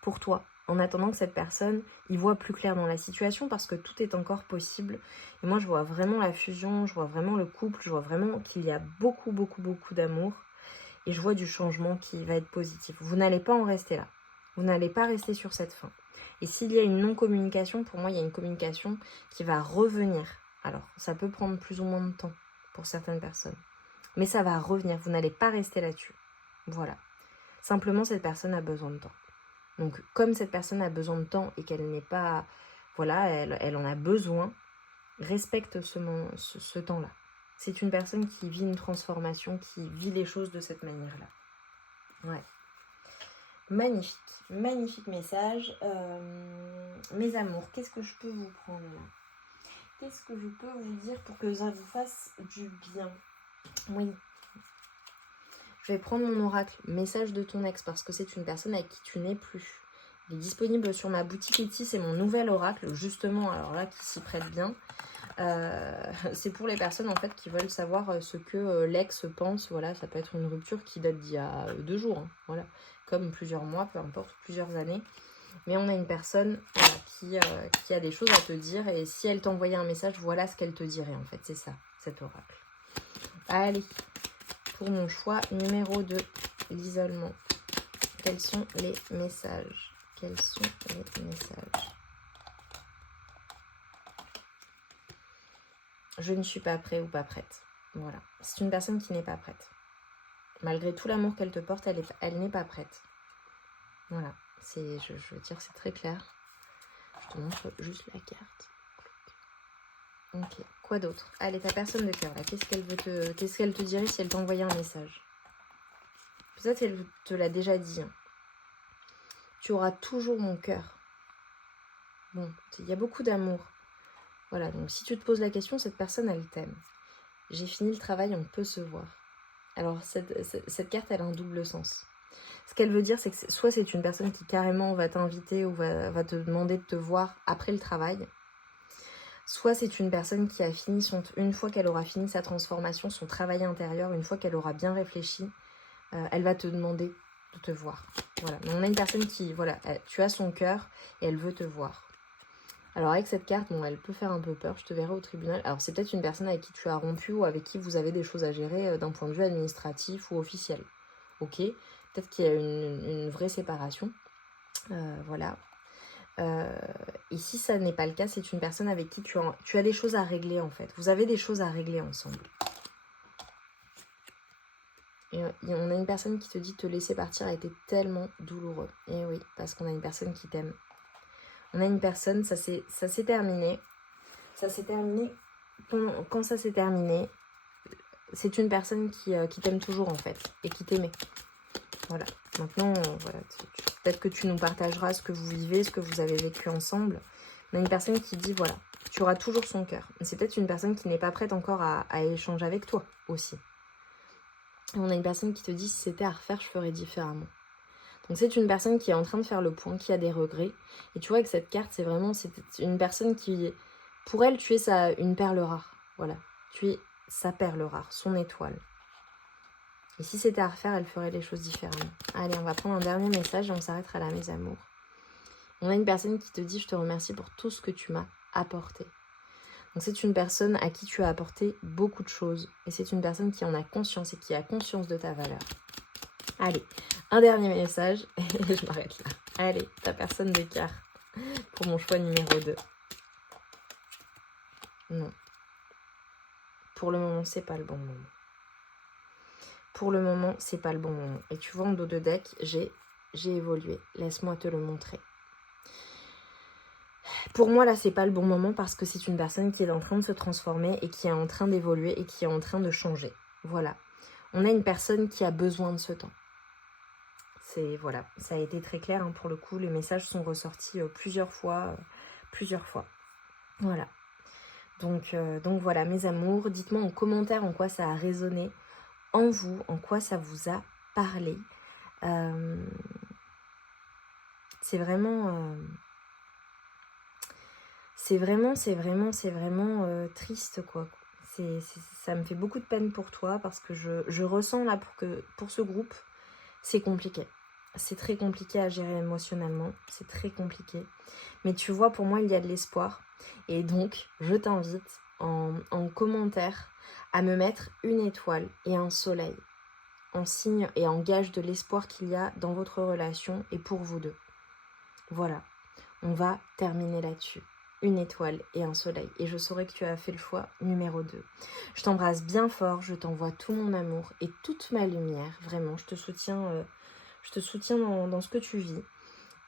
pour toi. En attendant que cette personne y voit plus clair dans la situation parce que tout est encore possible. Et moi, je vois vraiment la fusion, je vois vraiment le couple, je vois vraiment qu'il y a beaucoup, beaucoup, beaucoup d'amour. Et je vois du changement qui va être positif. Vous n'allez pas en rester là. Vous n'allez pas rester sur cette fin. Et s'il y a une non-communication, pour moi, il y a une communication qui va revenir. Alors, ça peut prendre plus ou moins de temps pour certaines personnes. Mais ça va revenir. Vous n'allez pas rester là-dessus. Voilà. Simplement, cette personne a besoin de temps. Donc, comme cette personne a besoin de temps et qu'elle n'est pas... Voilà, elle en a besoin, respecte ce temps-là. C'est une personne qui vit une transformation, qui vit les choses de cette manière-là. Ouais. Magnifique. Magnifique message. Mes amours, qu'est-ce que je peux vous prendre là? Qu'est-ce que je peux vous dire pour que ça vous fasse du bien? Oui. Je vais prendre mon oracle, message de ton ex, parce que c'est une personne avec qui tu n'es plus. Il est disponible sur ma boutique Etsy, c'est mon nouvel oracle, justement, alors là, qui s'y prête bien. C'est pour les personnes en fait qui veulent savoir ce que l'ex pense. Voilà, ça peut être une rupture qui date d'il y a 2 jours, hein, voilà, comme plusieurs mois, peu importe, plusieurs années. Mais on a une personne qui a des choses à te dire et si elle t'envoyait un message, voilà ce qu'elle te dirait en fait. C'est ça, cet oracle. Allez, pour mon choix numéro 2, l'isolement. Quels sont les messages? Quels sont les messages? Je ne suis pas prêt ou pas prête. Voilà. C'est une personne qui n'est pas prête. Malgré tout l'amour qu'elle te porte, elle n'est pas prête. Voilà. Je veux dire, c'est très clair. Je te montre juste la carte. Ok. Quoi d'autre? Allez, ta personne de cœur, là. Qu'est-ce qu'elle te dirait si elle t'envoyait un message? Peut-être qu'elle te l'a déjà dit. Hein. Tu auras toujours mon cœur. Bon, il y a beaucoup d'amour. Voilà, donc si tu te poses la question, cette personne, elle t'aime. J'ai fini le travail, on peut se voir. Alors, cette carte, elle a un double sens. Ce qu'elle veut dire, c'est que soit c'est une personne qui carrément va t'inviter ou va te demander de te voir après le travail, soit c'est une personne qui a fini une fois qu'elle aura fini sa transformation, son travail intérieur, une fois qu'elle aura bien réfléchi, elle va te demander de te voir. Voilà. Mais on a une personne qui, voilà, tu as son cœur et elle veut te voir. Alors avec cette carte, bon, elle peut faire un peu peur, je te verrai au tribunal. Alors c'est peut-être une personne avec qui tu as rompu ou avec qui vous avez des choses à gérer d'un point de vue administratif ou officiel. Ok, peut-être qu'il y a une vraie séparation. Voilà. Et si ça n'est pas le cas, c'est une personne avec qui tu as des choses à régler en fait. Vous avez des choses à régler ensemble. Et on a une personne qui te dit te laisser partir a été tellement douloureux. Et oui, parce qu'on a une personne qui t'aime. On a une personne, ça s'est terminé. Ça s'est terminé. Quand ça s'est terminé, c'est une personne qui t'aime toujours en fait. Et qui t'aimait. Voilà. Maintenant, voilà, peut-être que tu nous partageras ce que vous vivez, ce que vous avez vécu ensemble. On a une personne qui dit, voilà, tu auras toujours son cœur. C'est peut-être une personne qui n'est pas prête encore à échanger avec toi aussi. Et on a une personne qui te dit, si c'était à refaire, je ferais différemment. Donc c'est une personne qui est en train de faire le point, qui a des regrets. Et tu vois que cette carte, c'est une personne qui, pour elle, tu es une perle rare. Voilà, tu es sa perle rare, son étoile. Et si c'était à refaire, elle ferait les choses différemment. Allez, on va prendre un dernier message et on s'arrêtera là, mes amours. On a une personne qui te dit, je te remercie pour tout ce que tu m'as apporté. Donc c'est une personne à qui tu as apporté beaucoup de choses. Et c'est une personne qui en a conscience et qui a conscience de ta valeur. Allez, un dernier message et je m'arrête là. Allez, ta personne de cœur pour mon choix numéro 2. Non. Pour le moment, c'est pas le bon moment. Pour le moment, c'est pas le bon moment. Et tu vois, en dos de deck, j'ai évolué. Laisse-moi te le montrer. Pour moi, là, c'est pas le bon moment parce que c'est une personne qui est en train de se transformer et qui est en train d'évoluer et qui est en train de changer. Voilà. On a une personne qui a besoin de ce temps. Voilà, ça a été très clair hein, pour le coup. Les messages sont ressortis plusieurs fois. Voilà. Donc voilà, mes amours, dites-moi en commentaire en quoi ça a résonné. en vous, en quoi ça vous a parlé. C'est vraiment triste, quoi. Ça me fait beaucoup de peine pour toi parce que je ressens là pour ce groupe, c'est compliqué. C'est très compliqué à gérer émotionnellement, c'est très compliqué. Mais tu vois, pour moi, il y a de l'espoir. Et donc, je t'invite en commentaire à me mettre une étoile et un soleil en signe et en gage de l'espoir qu'il y a dans votre relation et pour vous deux. Voilà, on va terminer là-dessus. Une étoile et un soleil. Et je saurai que tu as fait le choix numéro 2. Je t'embrasse bien fort, je t'envoie tout mon amour et toute ma lumière. Vraiment, je te soutiens dans ce que tu vis.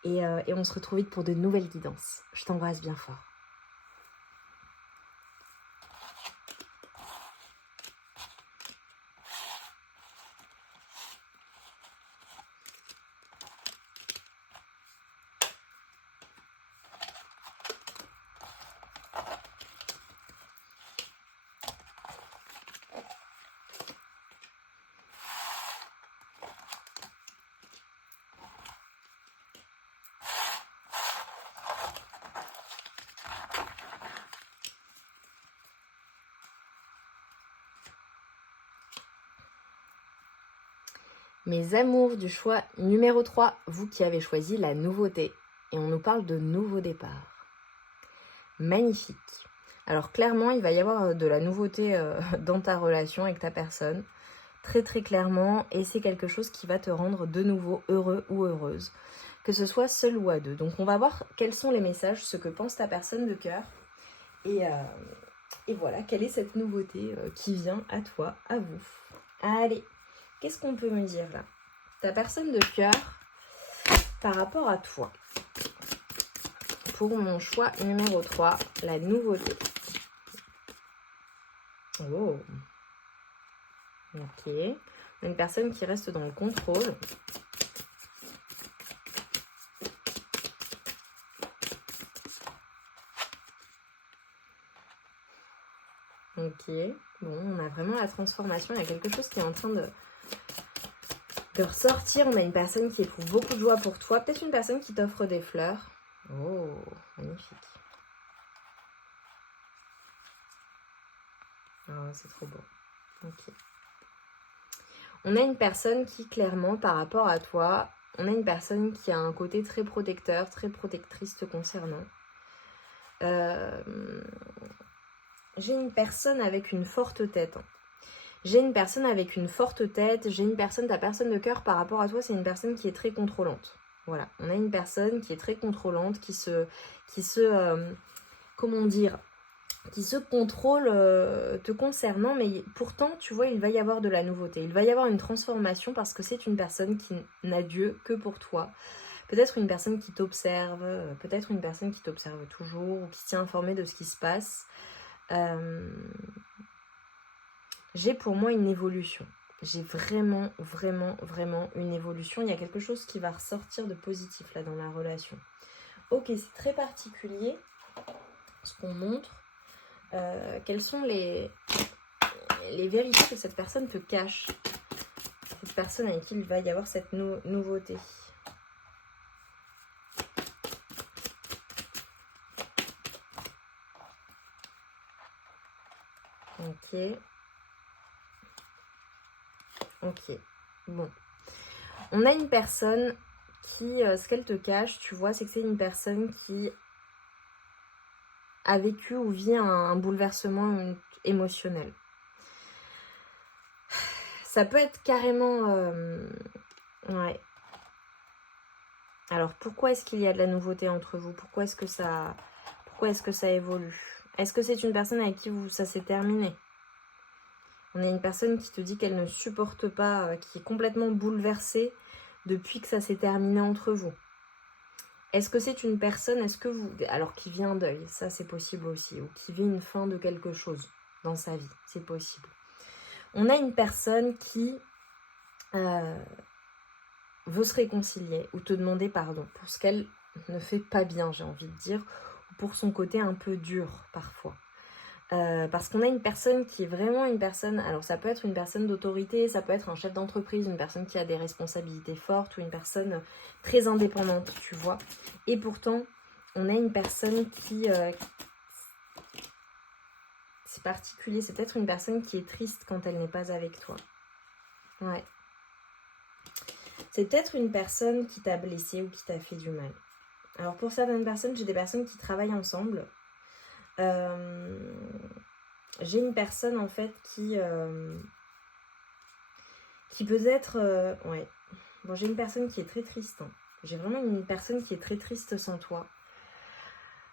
Et on se retrouve vite pour de nouvelles guidances. Je t'embrasse bien fort. Mes amours du choix numéro 3, vous qui avez choisi la nouveauté. Et on nous parle de nouveau départ. Magnifique. Alors clairement, il va y avoir de la nouveauté dans ta relation avec ta personne. Très très clairement. Et c'est quelque chose qui va te rendre de nouveau heureux ou heureuse. Que ce soit seul ou à deux. Donc on va voir quels sont les messages, ce que pense ta personne de cœur. Et voilà, quelle est cette nouveauté qui vient à toi, à vous. Allez. Qu'est-ce qu'on peut me dire là? Ta personne de cœur par rapport à toi. Pour mon choix numéro 3, la nouveauté. Oh. Ok. Une personne qui reste dans le contrôle. Ok. Bon, on a vraiment la transformation. Il y a quelque chose qui est en train de ressortir. On a une personne qui éprouve beaucoup de joie pour toi. Peut-être une personne qui t'offre des fleurs. Oh, magnifique. Oh, c'est trop beau. Ok. On a une personne qui, clairement, par rapport à toi, on a une personne qui a un côté très protecteur, très protectrice te concernant. J'ai une personne avec une forte tête. J'ai une personne avec une forte tête. J'ai une personne, ta personne de cœur par rapport à toi, c'est une personne qui est très contrôlante. Voilà, on a une personne qui est très contrôlante, qui se contrôle te concernant, mais pourtant, tu vois, il va y avoir de la nouveauté. Il va y avoir une transformation parce que c'est une personne qui n'a Dieu que pour toi. Peut-être une personne qui t'observe, peut-être une personne qui t'observe toujours ou qui s'est informée de ce qui se passe. J'ai pour moi une évolution. J'ai vraiment, vraiment, vraiment une évolution. Il y a quelque chose qui va ressortir de positif là dans la relation. Ok, c'est très particulier ce qu'on montre. Quelles sont les vérités que cette personne te cache? Cette personne avec qui il va y avoir cette nouveauté. Ok. Ok. Bon. On a une personne qui, ce qu'elle te cache, tu vois, c'est que c'est une personne qui a vécu ou vit un bouleversement émotionnel. Ça peut être carrément... ouais. Alors, pourquoi est-ce qu'il y a de la nouveauté entre vous? Pourquoi est-ce que ça évolue? Est-ce que c'est une personne avec qui ça s'est terminé? On a une personne qui te dit qu'elle ne supporte pas, qui est complètement bouleversée depuis que ça s'est terminé entre vous. Est-ce que c'est une personne, alors qui vit un deuil, ça c'est possible aussi, ou qui vit une fin de quelque chose dans sa vie, c'est possible. On a une personne qui veut se réconcilier ou te demander pardon pour ce qu'elle ne fait pas bien, j'ai envie de dire, ou pour son côté un peu dur parfois. Parce qu'on a une personne qui est vraiment une personne, alors ça peut être une personne d'autorité, ça peut être un chef d'entreprise, une personne qui a des responsabilités fortes ou une personne très indépendante, tu vois. Et pourtant, on a une personne qui... c'est particulier, c'est peut-être une personne qui est triste quand elle n'est pas avec toi. Ouais. C'est peut-être une personne qui t'a blessé ou qui t'a fait du mal. Alors pour certaines personnes, j'ai des personnes qui travaillent ensemble. J'ai une personne en fait qui peut être... ouais. Bon, j'ai une personne qui est très triste. Hein. J'ai vraiment une personne qui est très triste sans toi.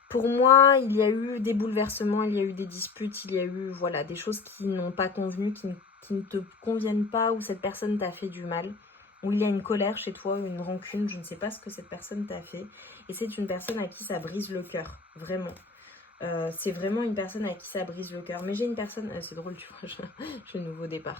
Pour moi, il y a eu des bouleversements, il y a eu des disputes, il y a eu voilà, des choses qui n'ont pas convenu, qui ne te conviennent pas, où cette personne t'a fait du mal, où il y a une colère chez toi, une rancune, je ne sais pas ce que cette personne t'a fait. Et c'est une personne à qui ça brise le cœur, vraiment. C'est vraiment une personne à qui ça brise le cœur. Mais j'ai une personne... c'est drôle, tu vois, j'ai un nouveau départ.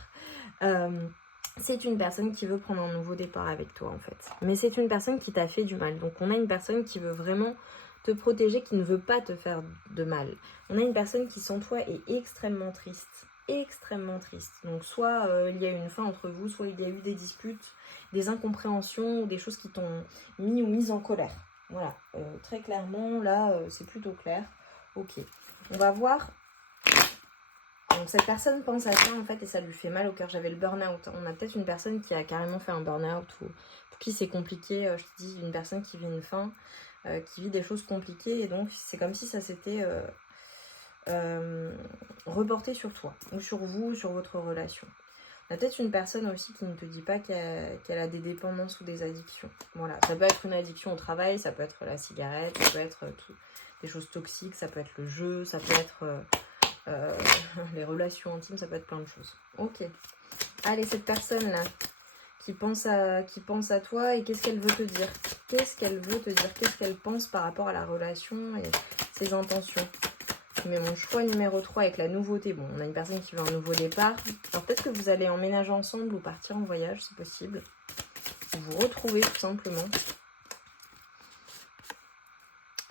C'est une personne qui veut prendre un nouveau départ avec toi, en fait. Mais c'est une personne qui t'a fait du mal. Donc, on a une personne qui veut vraiment te protéger, qui ne veut pas te faire de mal. On a une personne qui, sans toi, est extrêmement triste. Extrêmement triste. Donc, soit il y a eu une fin entre vous, soit il y a eu des disputes, des incompréhensions, ou des choses qui t'ont mis ou mise en colère. Voilà. Très clairement, là, c'est plutôt clair. Ok. On va voir. Donc cette personne pense à ça en fait et ça lui fait mal au cœur. J'avais le burn-out. On a peut-être une personne qui a carrément fait un burn-out ou pour qui c'est compliqué. Je te dis une personne qui vit une fin, qui vit des choses compliquées et donc c'est comme si ça s'était reporté sur toi ou sur vous, ou sur votre relation. On a peut-être une personne aussi qui ne te dit pas qu'elle a des dépendances ou des addictions. Voilà, ça peut être une addiction au travail, ça peut être la cigarette, ça peut être des choses toxiques, ça peut être le jeu, ça peut être les relations intimes, ça peut être plein de choses. Ok. Allez, cette personne-là qui pense à toi et qu'est-ce qu'elle veut te dire? Qu'est-ce qu'elle veut te dire? Qu'est-ce qu'elle pense par rapport à la relation et ses intentions? Je mets mon choix numéro 3 avec la nouveauté. Bon, on a une personne qui veut un nouveau départ. Alors peut-être que vous allez emménager ensemble ou partir en voyage, c'est possible. Ou vous retrouver tout simplement.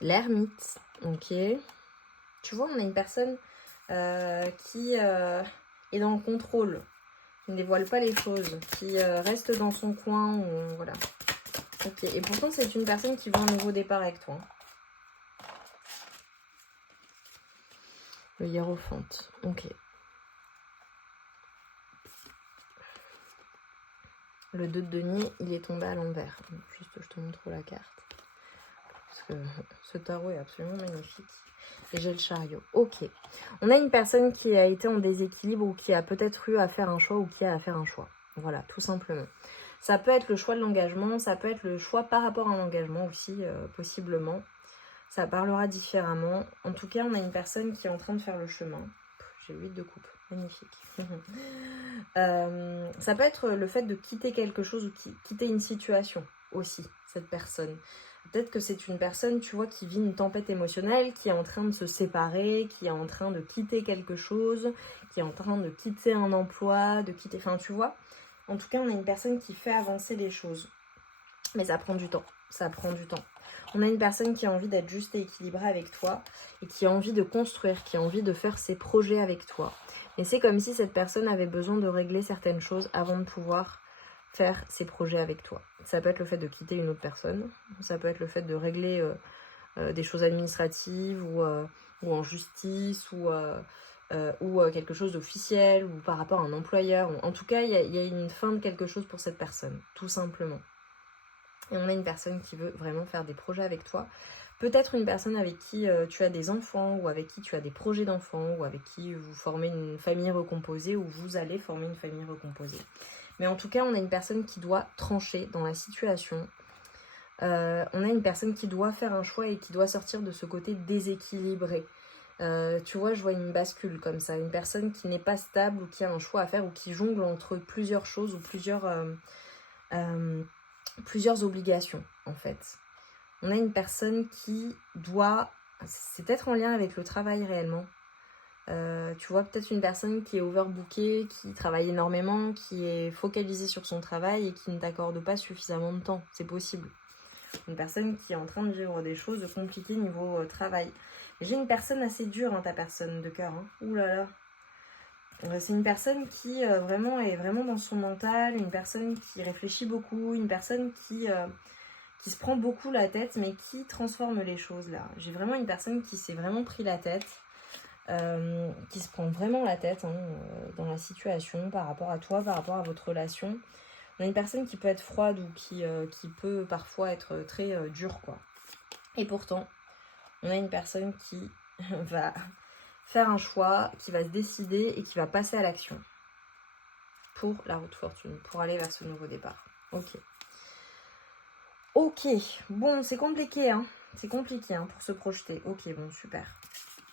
L'ermite. Ok. Tu vois, on a une personne qui est dans le contrôle, qui ne dévoile pas les choses, qui reste dans son coin, ou, voilà. Ok, et pourtant c'est une personne qui veut un nouveau départ avec toi. Le hiérophante, ok. Le 2 de denier, il est tombé à l'envers. Juste, je te montre la carte. Parce que ce tarot est absolument magnifique. Et j'ai le chariot. Ok. On a une personne qui a été en déséquilibre ou qui a peut-être eu à faire un choix ou qui a à faire un choix. Voilà, tout simplement. Ça peut être le choix de l'engagement, ça peut être le choix par rapport à un engagement aussi, possiblement. Ça parlera différemment. En tout cas, on a une personne qui est en train de faire le chemin. J'ai 8 de coupe. Magnifique. Ça peut être le fait de quitter quelque chose ou quitter une situation aussi, cette personne. Peut-être que c'est une personne, tu vois, qui vit une tempête émotionnelle, qui est en train de se séparer, qui est en train de quitter quelque chose, qui est en train de quitter un emploi, de quitter... Enfin, tu vois. En tout cas, on a une personne qui fait avancer les choses. Mais ça prend du temps. Ça prend du temps. On a une personne qui a envie d'être juste et équilibrée avec toi et qui a envie de construire, qui a envie de faire ses projets avec toi. Et c'est comme si cette personne avait besoin de régler certaines choses avant de pouvoir faire ses projets avec toi. Ça peut être le fait de quitter une autre personne, ça peut être le fait de régler des choses administratives ou en justice ou quelque chose d'officiel ou par rapport à un employeur. En tout cas, il y a une fin de quelque chose pour cette personne, tout simplement. Et on a une personne qui veut vraiment faire des projets avec toi. Peut-être une personne avec qui tu as des enfants ou avec qui tu as des projets d'enfants ou avec qui vous formez une famille recomposée ou vous allez former une famille recomposée. Mais en tout cas, on a une personne qui doit trancher dans la situation. On a une personne qui doit faire un choix et qui doit sortir de ce côté déséquilibré. Tu vois, je vois une bascule comme ça. Une personne qui n'est pas stable ou qui a un choix à faire ou qui jongle entre plusieurs choses ou plusieurs obligations, en fait. On a une personne qui doit... C'est peut-être en lien avec le travail réellement. Tu vois, peut-être une personne qui est overbookée, qui travaille énormément, qui est focalisée sur son travail et qui ne t'accorde pas suffisamment de temps. C'est possible. Une personne qui est en train de vivre des choses compliquées niveau travail. J'ai une personne assez dure, ta personne de cœur. Ouh là là. C'est une personne qui vraiment est vraiment dans son mental, une personne qui réfléchit beaucoup, une personne qui se prend beaucoup la tête, mais qui transforme les choses là. J'ai vraiment une personne qui s'est vraiment pris la tête, qui se prend vraiment la tête dans la situation, par rapport à toi, par rapport à votre relation. On a une personne qui peut être froide ou qui peut parfois être très dure, quoi. Et pourtant, on a une personne qui va faire un choix, qui va se décider et qui va passer à l'action pour la route fortune, pour aller vers ce nouveau départ. Ok, bon, c'est compliqué, c'est compliqué pour se projeter. Ok, bon, super.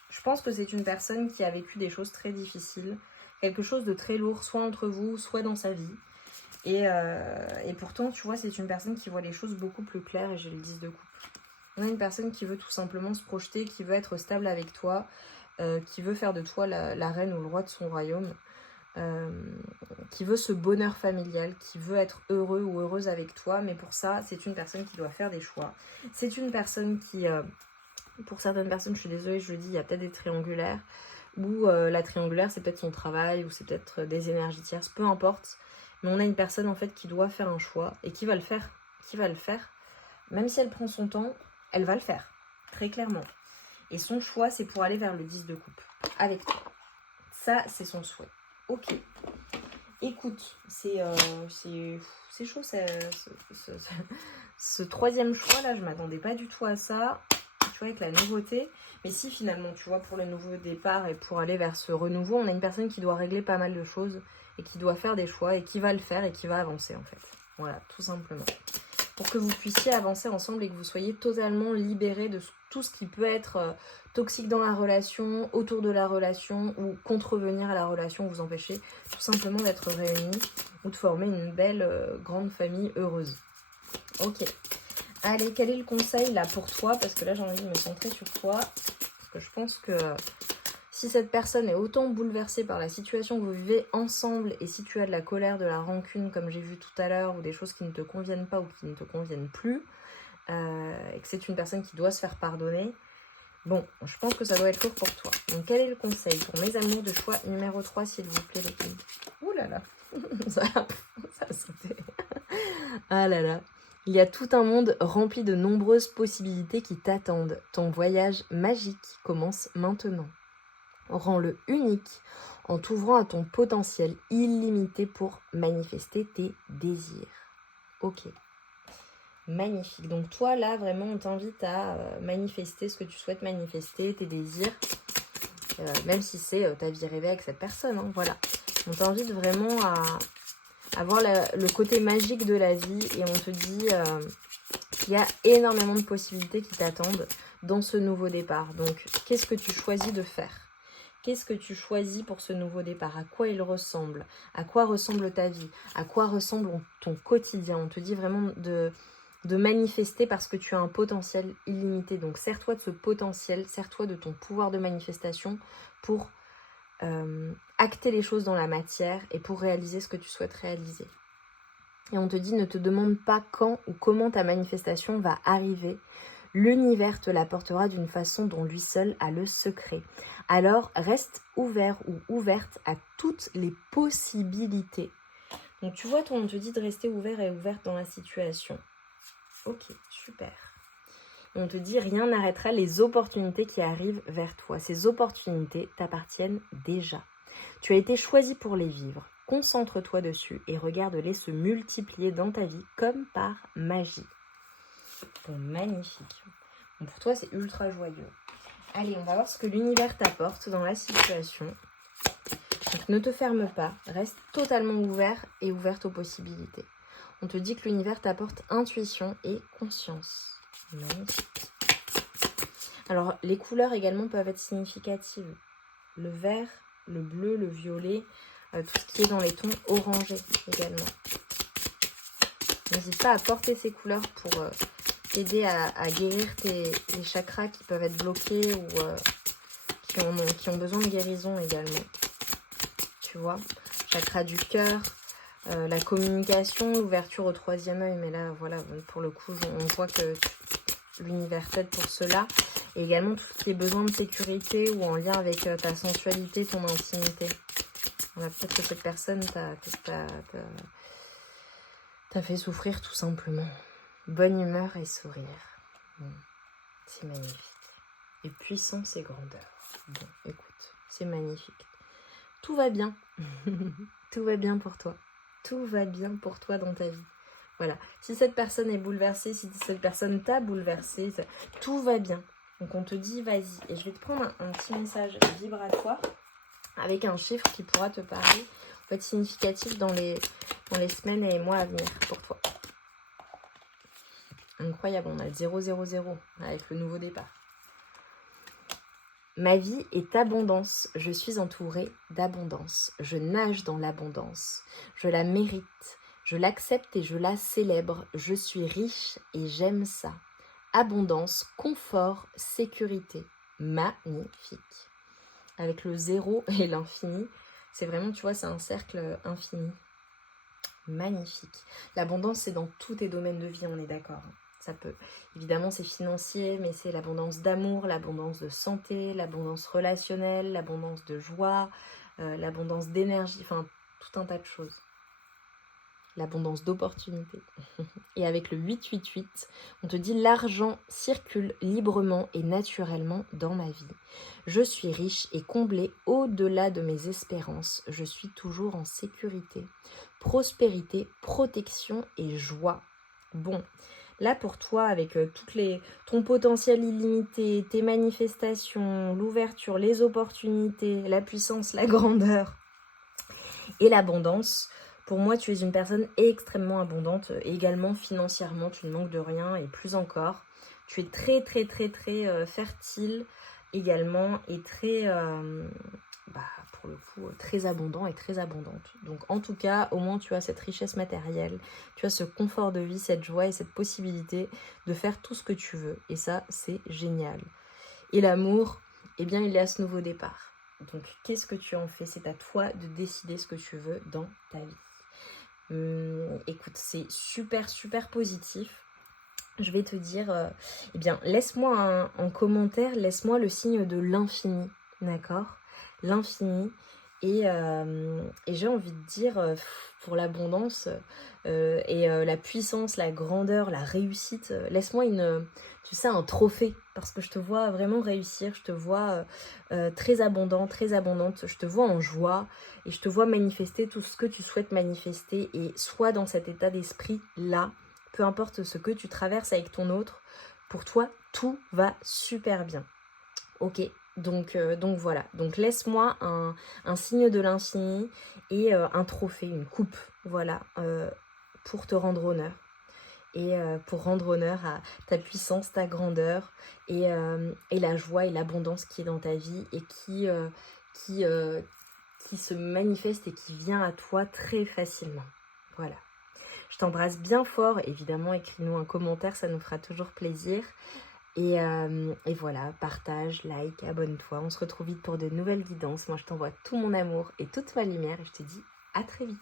Je pense que c'est une personne qui a vécu des choses très difficiles, quelque chose de très lourd, soit entre vous, soit dans sa vie. Et pourtant, tu vois, c'est une personne qui voit les choses beaucoup plus claires, et j'ai le 10 de coupe. On a une personne qui veut tout simplement se projeter, qui veut être stable avec toi, qui veut faire de toi la reine ou le roi de son royaume, qui veut ce bonheur familial, qui veut être heureux ou heureuse avec toi, mais pour ça, c'est une personne qui doit faire des choix. C'est une personne qui, pour certaines personnes, je suis désolée, je le dis, il y a peut-être des triangulaires, ou la triangulaire, c'est peut-être son travail, ou c'est peut-être des énergies tierces, peu importe, mais on a une personne en fait qui doit faire un choix, et qui va le faire, même si elle prend son temps, elle va le faire, très clairement. Et son choix, c'est pour aller vers le 10 de coupe, avec toi. Ça, c'est son souhait. Ok. Écoute, c'est chaud, ce troisième choix là, je m'attendais pas du tout à ça, tu vois, avec la nouveauté. Mais si finalement, tu vois, pour le nouveau départ et pour aller vers ce renouveau, on a une personne qui doit régler pas mal de choses et qui doit faire des choix et qui va le faire et qui va avancer en fait. Voilà, tout simplement. Pour que vous puissiez avancer ensemble et que vous soyez totalement libérés de tout ce qui peut être toxique dans la relation, autour de la relation ou contrevenir à la relation, vous empêcher tout simplement d'être réunis ou de former une belle grande famille heureuse. Ok. Allez, quel est le conseil là pour toi? Parce que là j'ai envie de me centrer sur toi. Parce que je pense que si cette personne est autant bouleversée par la situation que vous vivez ensemble et si tu as de la colère, de la rancune comme j'ai vu tout à l'heure ou des choses qui ne te conviennent pas ou qui ne te conviennent plus et que c'est une personne qui doit se faire pardonner, bon, je pense que ça doit être lourd pour toi. Donc quel est le conseil pour mes amours de choix numéro 3 s'il vous plaît les filles? Ouh là là, ça a sauté. Ah là là. Il y a tout un monde rempli de nombreuses possibilités qui t'attendent. Ton voyage magique commence maintenant. Rends-le unique en t'ouvrant à ton potentiel illimité pour manifester tes désirs. Ok. Magnifique. Donc toi, là, vraiment, on t'invite à manifester ce que tu souhaites manifester, tes désirs, même si c'est ta vie rêvée avec cette personne. Voilà. On t'invite vraiment à voir le côté magique de la vie et on te dit qu'il y a énormément de possibilités qui t'attendent dans ce nouveau départ. Donc, qu'est-ce que tu choisis de faire ? Qu'est-ce que tu choisis pour ce nouveau départ? À quoi il ressemble? À quoi ressemble ta vie? À quoi ressemble ton quotidien? On te dit vraiment de manifester parce que tu as un potentiel illimité. Donc, sers-toi de ce potentiel, sers-toi de ton pouvoir de manifestation pour acter les choses dans la matière et pour réaliser ce que tu souhaites réaliser. Et on te dit, ne te demande pas quand ou comment ta manifestation va arriver. L'univers te l'apportera d'une façon dont lui seul a le secret. Alors, reste ouvert ou ouverte à toutes les possibilités. Donc, tu vois, toi, on te dit de rester ouvert et ouverte dans la situation. Ok, super. Et on te dit, rien n'arrêtera les opportunités qui arrivent vers toi. Ces opportunités t'appartiennent déjà. Tu as été choisi pour les vivre. Concentre-toi dessus et regarde-les se multiplier dans ta vie comme par magie. Bon, magnifique. Bon, pour toi, c'est ultra joyeux. Allez, on va voir ce que l'univers t'apporte dans la situation. Donc, ne te ferme pas. Reste totalement ouvert et ouverte aux possibilités. On te dit que l'univers t'apporte intuition et conscience. Magnifique. Alors, les couleurs également peuvent être significatives. Le vert, le bleu, le violet, tout ce qui est dans les tons orangés également. N'hésite pas à porter ces couleurs pour t'aider à guérir les chakras qui peuvent être bloqués ou qui ont besoin de guérison également. Tu vois, chakra du cœur, la communication, l'ouverture au troisième œil. Mais là, voilà, pour le coup, on voit que l'univers t'aide pour cela. Et également tout ce qui est besoin de sécurité ou en lien avec ta sensualité, ton intimité. Voilà, peut-être que cette personne t'a fait souffrir tout simplement. Bonne humeur et sourire. C'est magnifique. Et puissance et grandeur. Bon, écoute, c'est magnifique. Tout va bien. Tout va bien pour toi. Tout va bien pour toi dans ta vie. Voilà. Si cette personne est bouleversée, si cette personne t'a bouleversée, tout va bien. Donc on te dit vas-y. Et je vais te prendre un petit message vibratoire avec un chiffre qui pourra te parler, en fait, significatif dans les semaines et mois à venir pour toi. Incroyable, on a le 000 avec le nouveau départ. Ma vie est abondance, je suis entourée d'abondance, je nage dans l'abondance, je la mérite, je l'accepte et je la célèbre, je suis riche et j'aime ça. Abondance, confort, sécurité, magnifique. Avec le 0 et l'infini, c'est vraiment, tu vois, c'est un cercle infini. Magnifique. L'abondance, c'est dans tous tes domaines de vie, on est d'accord. Ça peut, évidemment, c'est financier, mais c'est l'abondance d'amour, l'abondance de santé, l'abondance relationnelle, l'abondance de joie, l'abondance d'énergie, enfin, tout un tas de choses. L'abondance d'opportunités. Et avec le 888, on te dit l'argent circule librement et naturellement dans ma vie. Je suis riche et comblée au-delà de mes espérances. Je suis toujours en sécurité, prospérité, protection et joie. Bon, là pour toi, avec ton potentiel illimité, tes manifestations, l'ouverture, les opportunités, la puissance, la grandeur et l'abondance, pour moi, tu es une personne extrêmement abondante, également financièrement, tu ne manques de rien et plus encore. Tu es très fertile également et très, pour le coup, très abondant et très abondante. Donc en tout cas, au moins tu as cette richesse matérielle, tu as ce confort de vie, cette joie et cette possibilité de faire tout ce que tu veux. Et ça, c'est génial. Et l'amour, eh bien, il est à ce nouveau départ. Donc qu'est-ce que tu en fais? C'est à toi de décider ce que tu veux dans ta vie. Écoute, c'est super positif. Je vais te dire, eh bien, laisse-moi en commentaire, laisse-moi le signe de l'infini, d'accord? L'infini. Et j'ai envie de dire, pour l'abondance et la puissance, la grandeur, la réussite, laisse-moi un trophée, parce que je te vois vraiment réussir, je te vois très abondant, très abondante, je te vois en joie, et je te vois manifester tout ce que tu souhaites manifester, et sois dans cet état d'esprit-là, peu importe ce que tu traverses avec ton autre, pour toi, tout va super bien. Ok, donc voilà. Donc laisse-moi un signe de l'infini et un trophée, une coupe, voilà, pour te rendre honneur. Et pour rendre honneur à ta puissance, ta grandeur et la joie et l'abondance qui est dans ta vie et qui se manifeste et qui vient à toi très facilement. Voilà. Je t'embrasse bien fort. Évidemment, écris-nous un commentaire, ça nous fera toujours plaisir. Et voilà, partage, like, abonne-toi. On se retrouve vite pour de nouvelles guidances. Moi, je t'envoie tout mon amour et toute ma lumière et je te dis à très vite.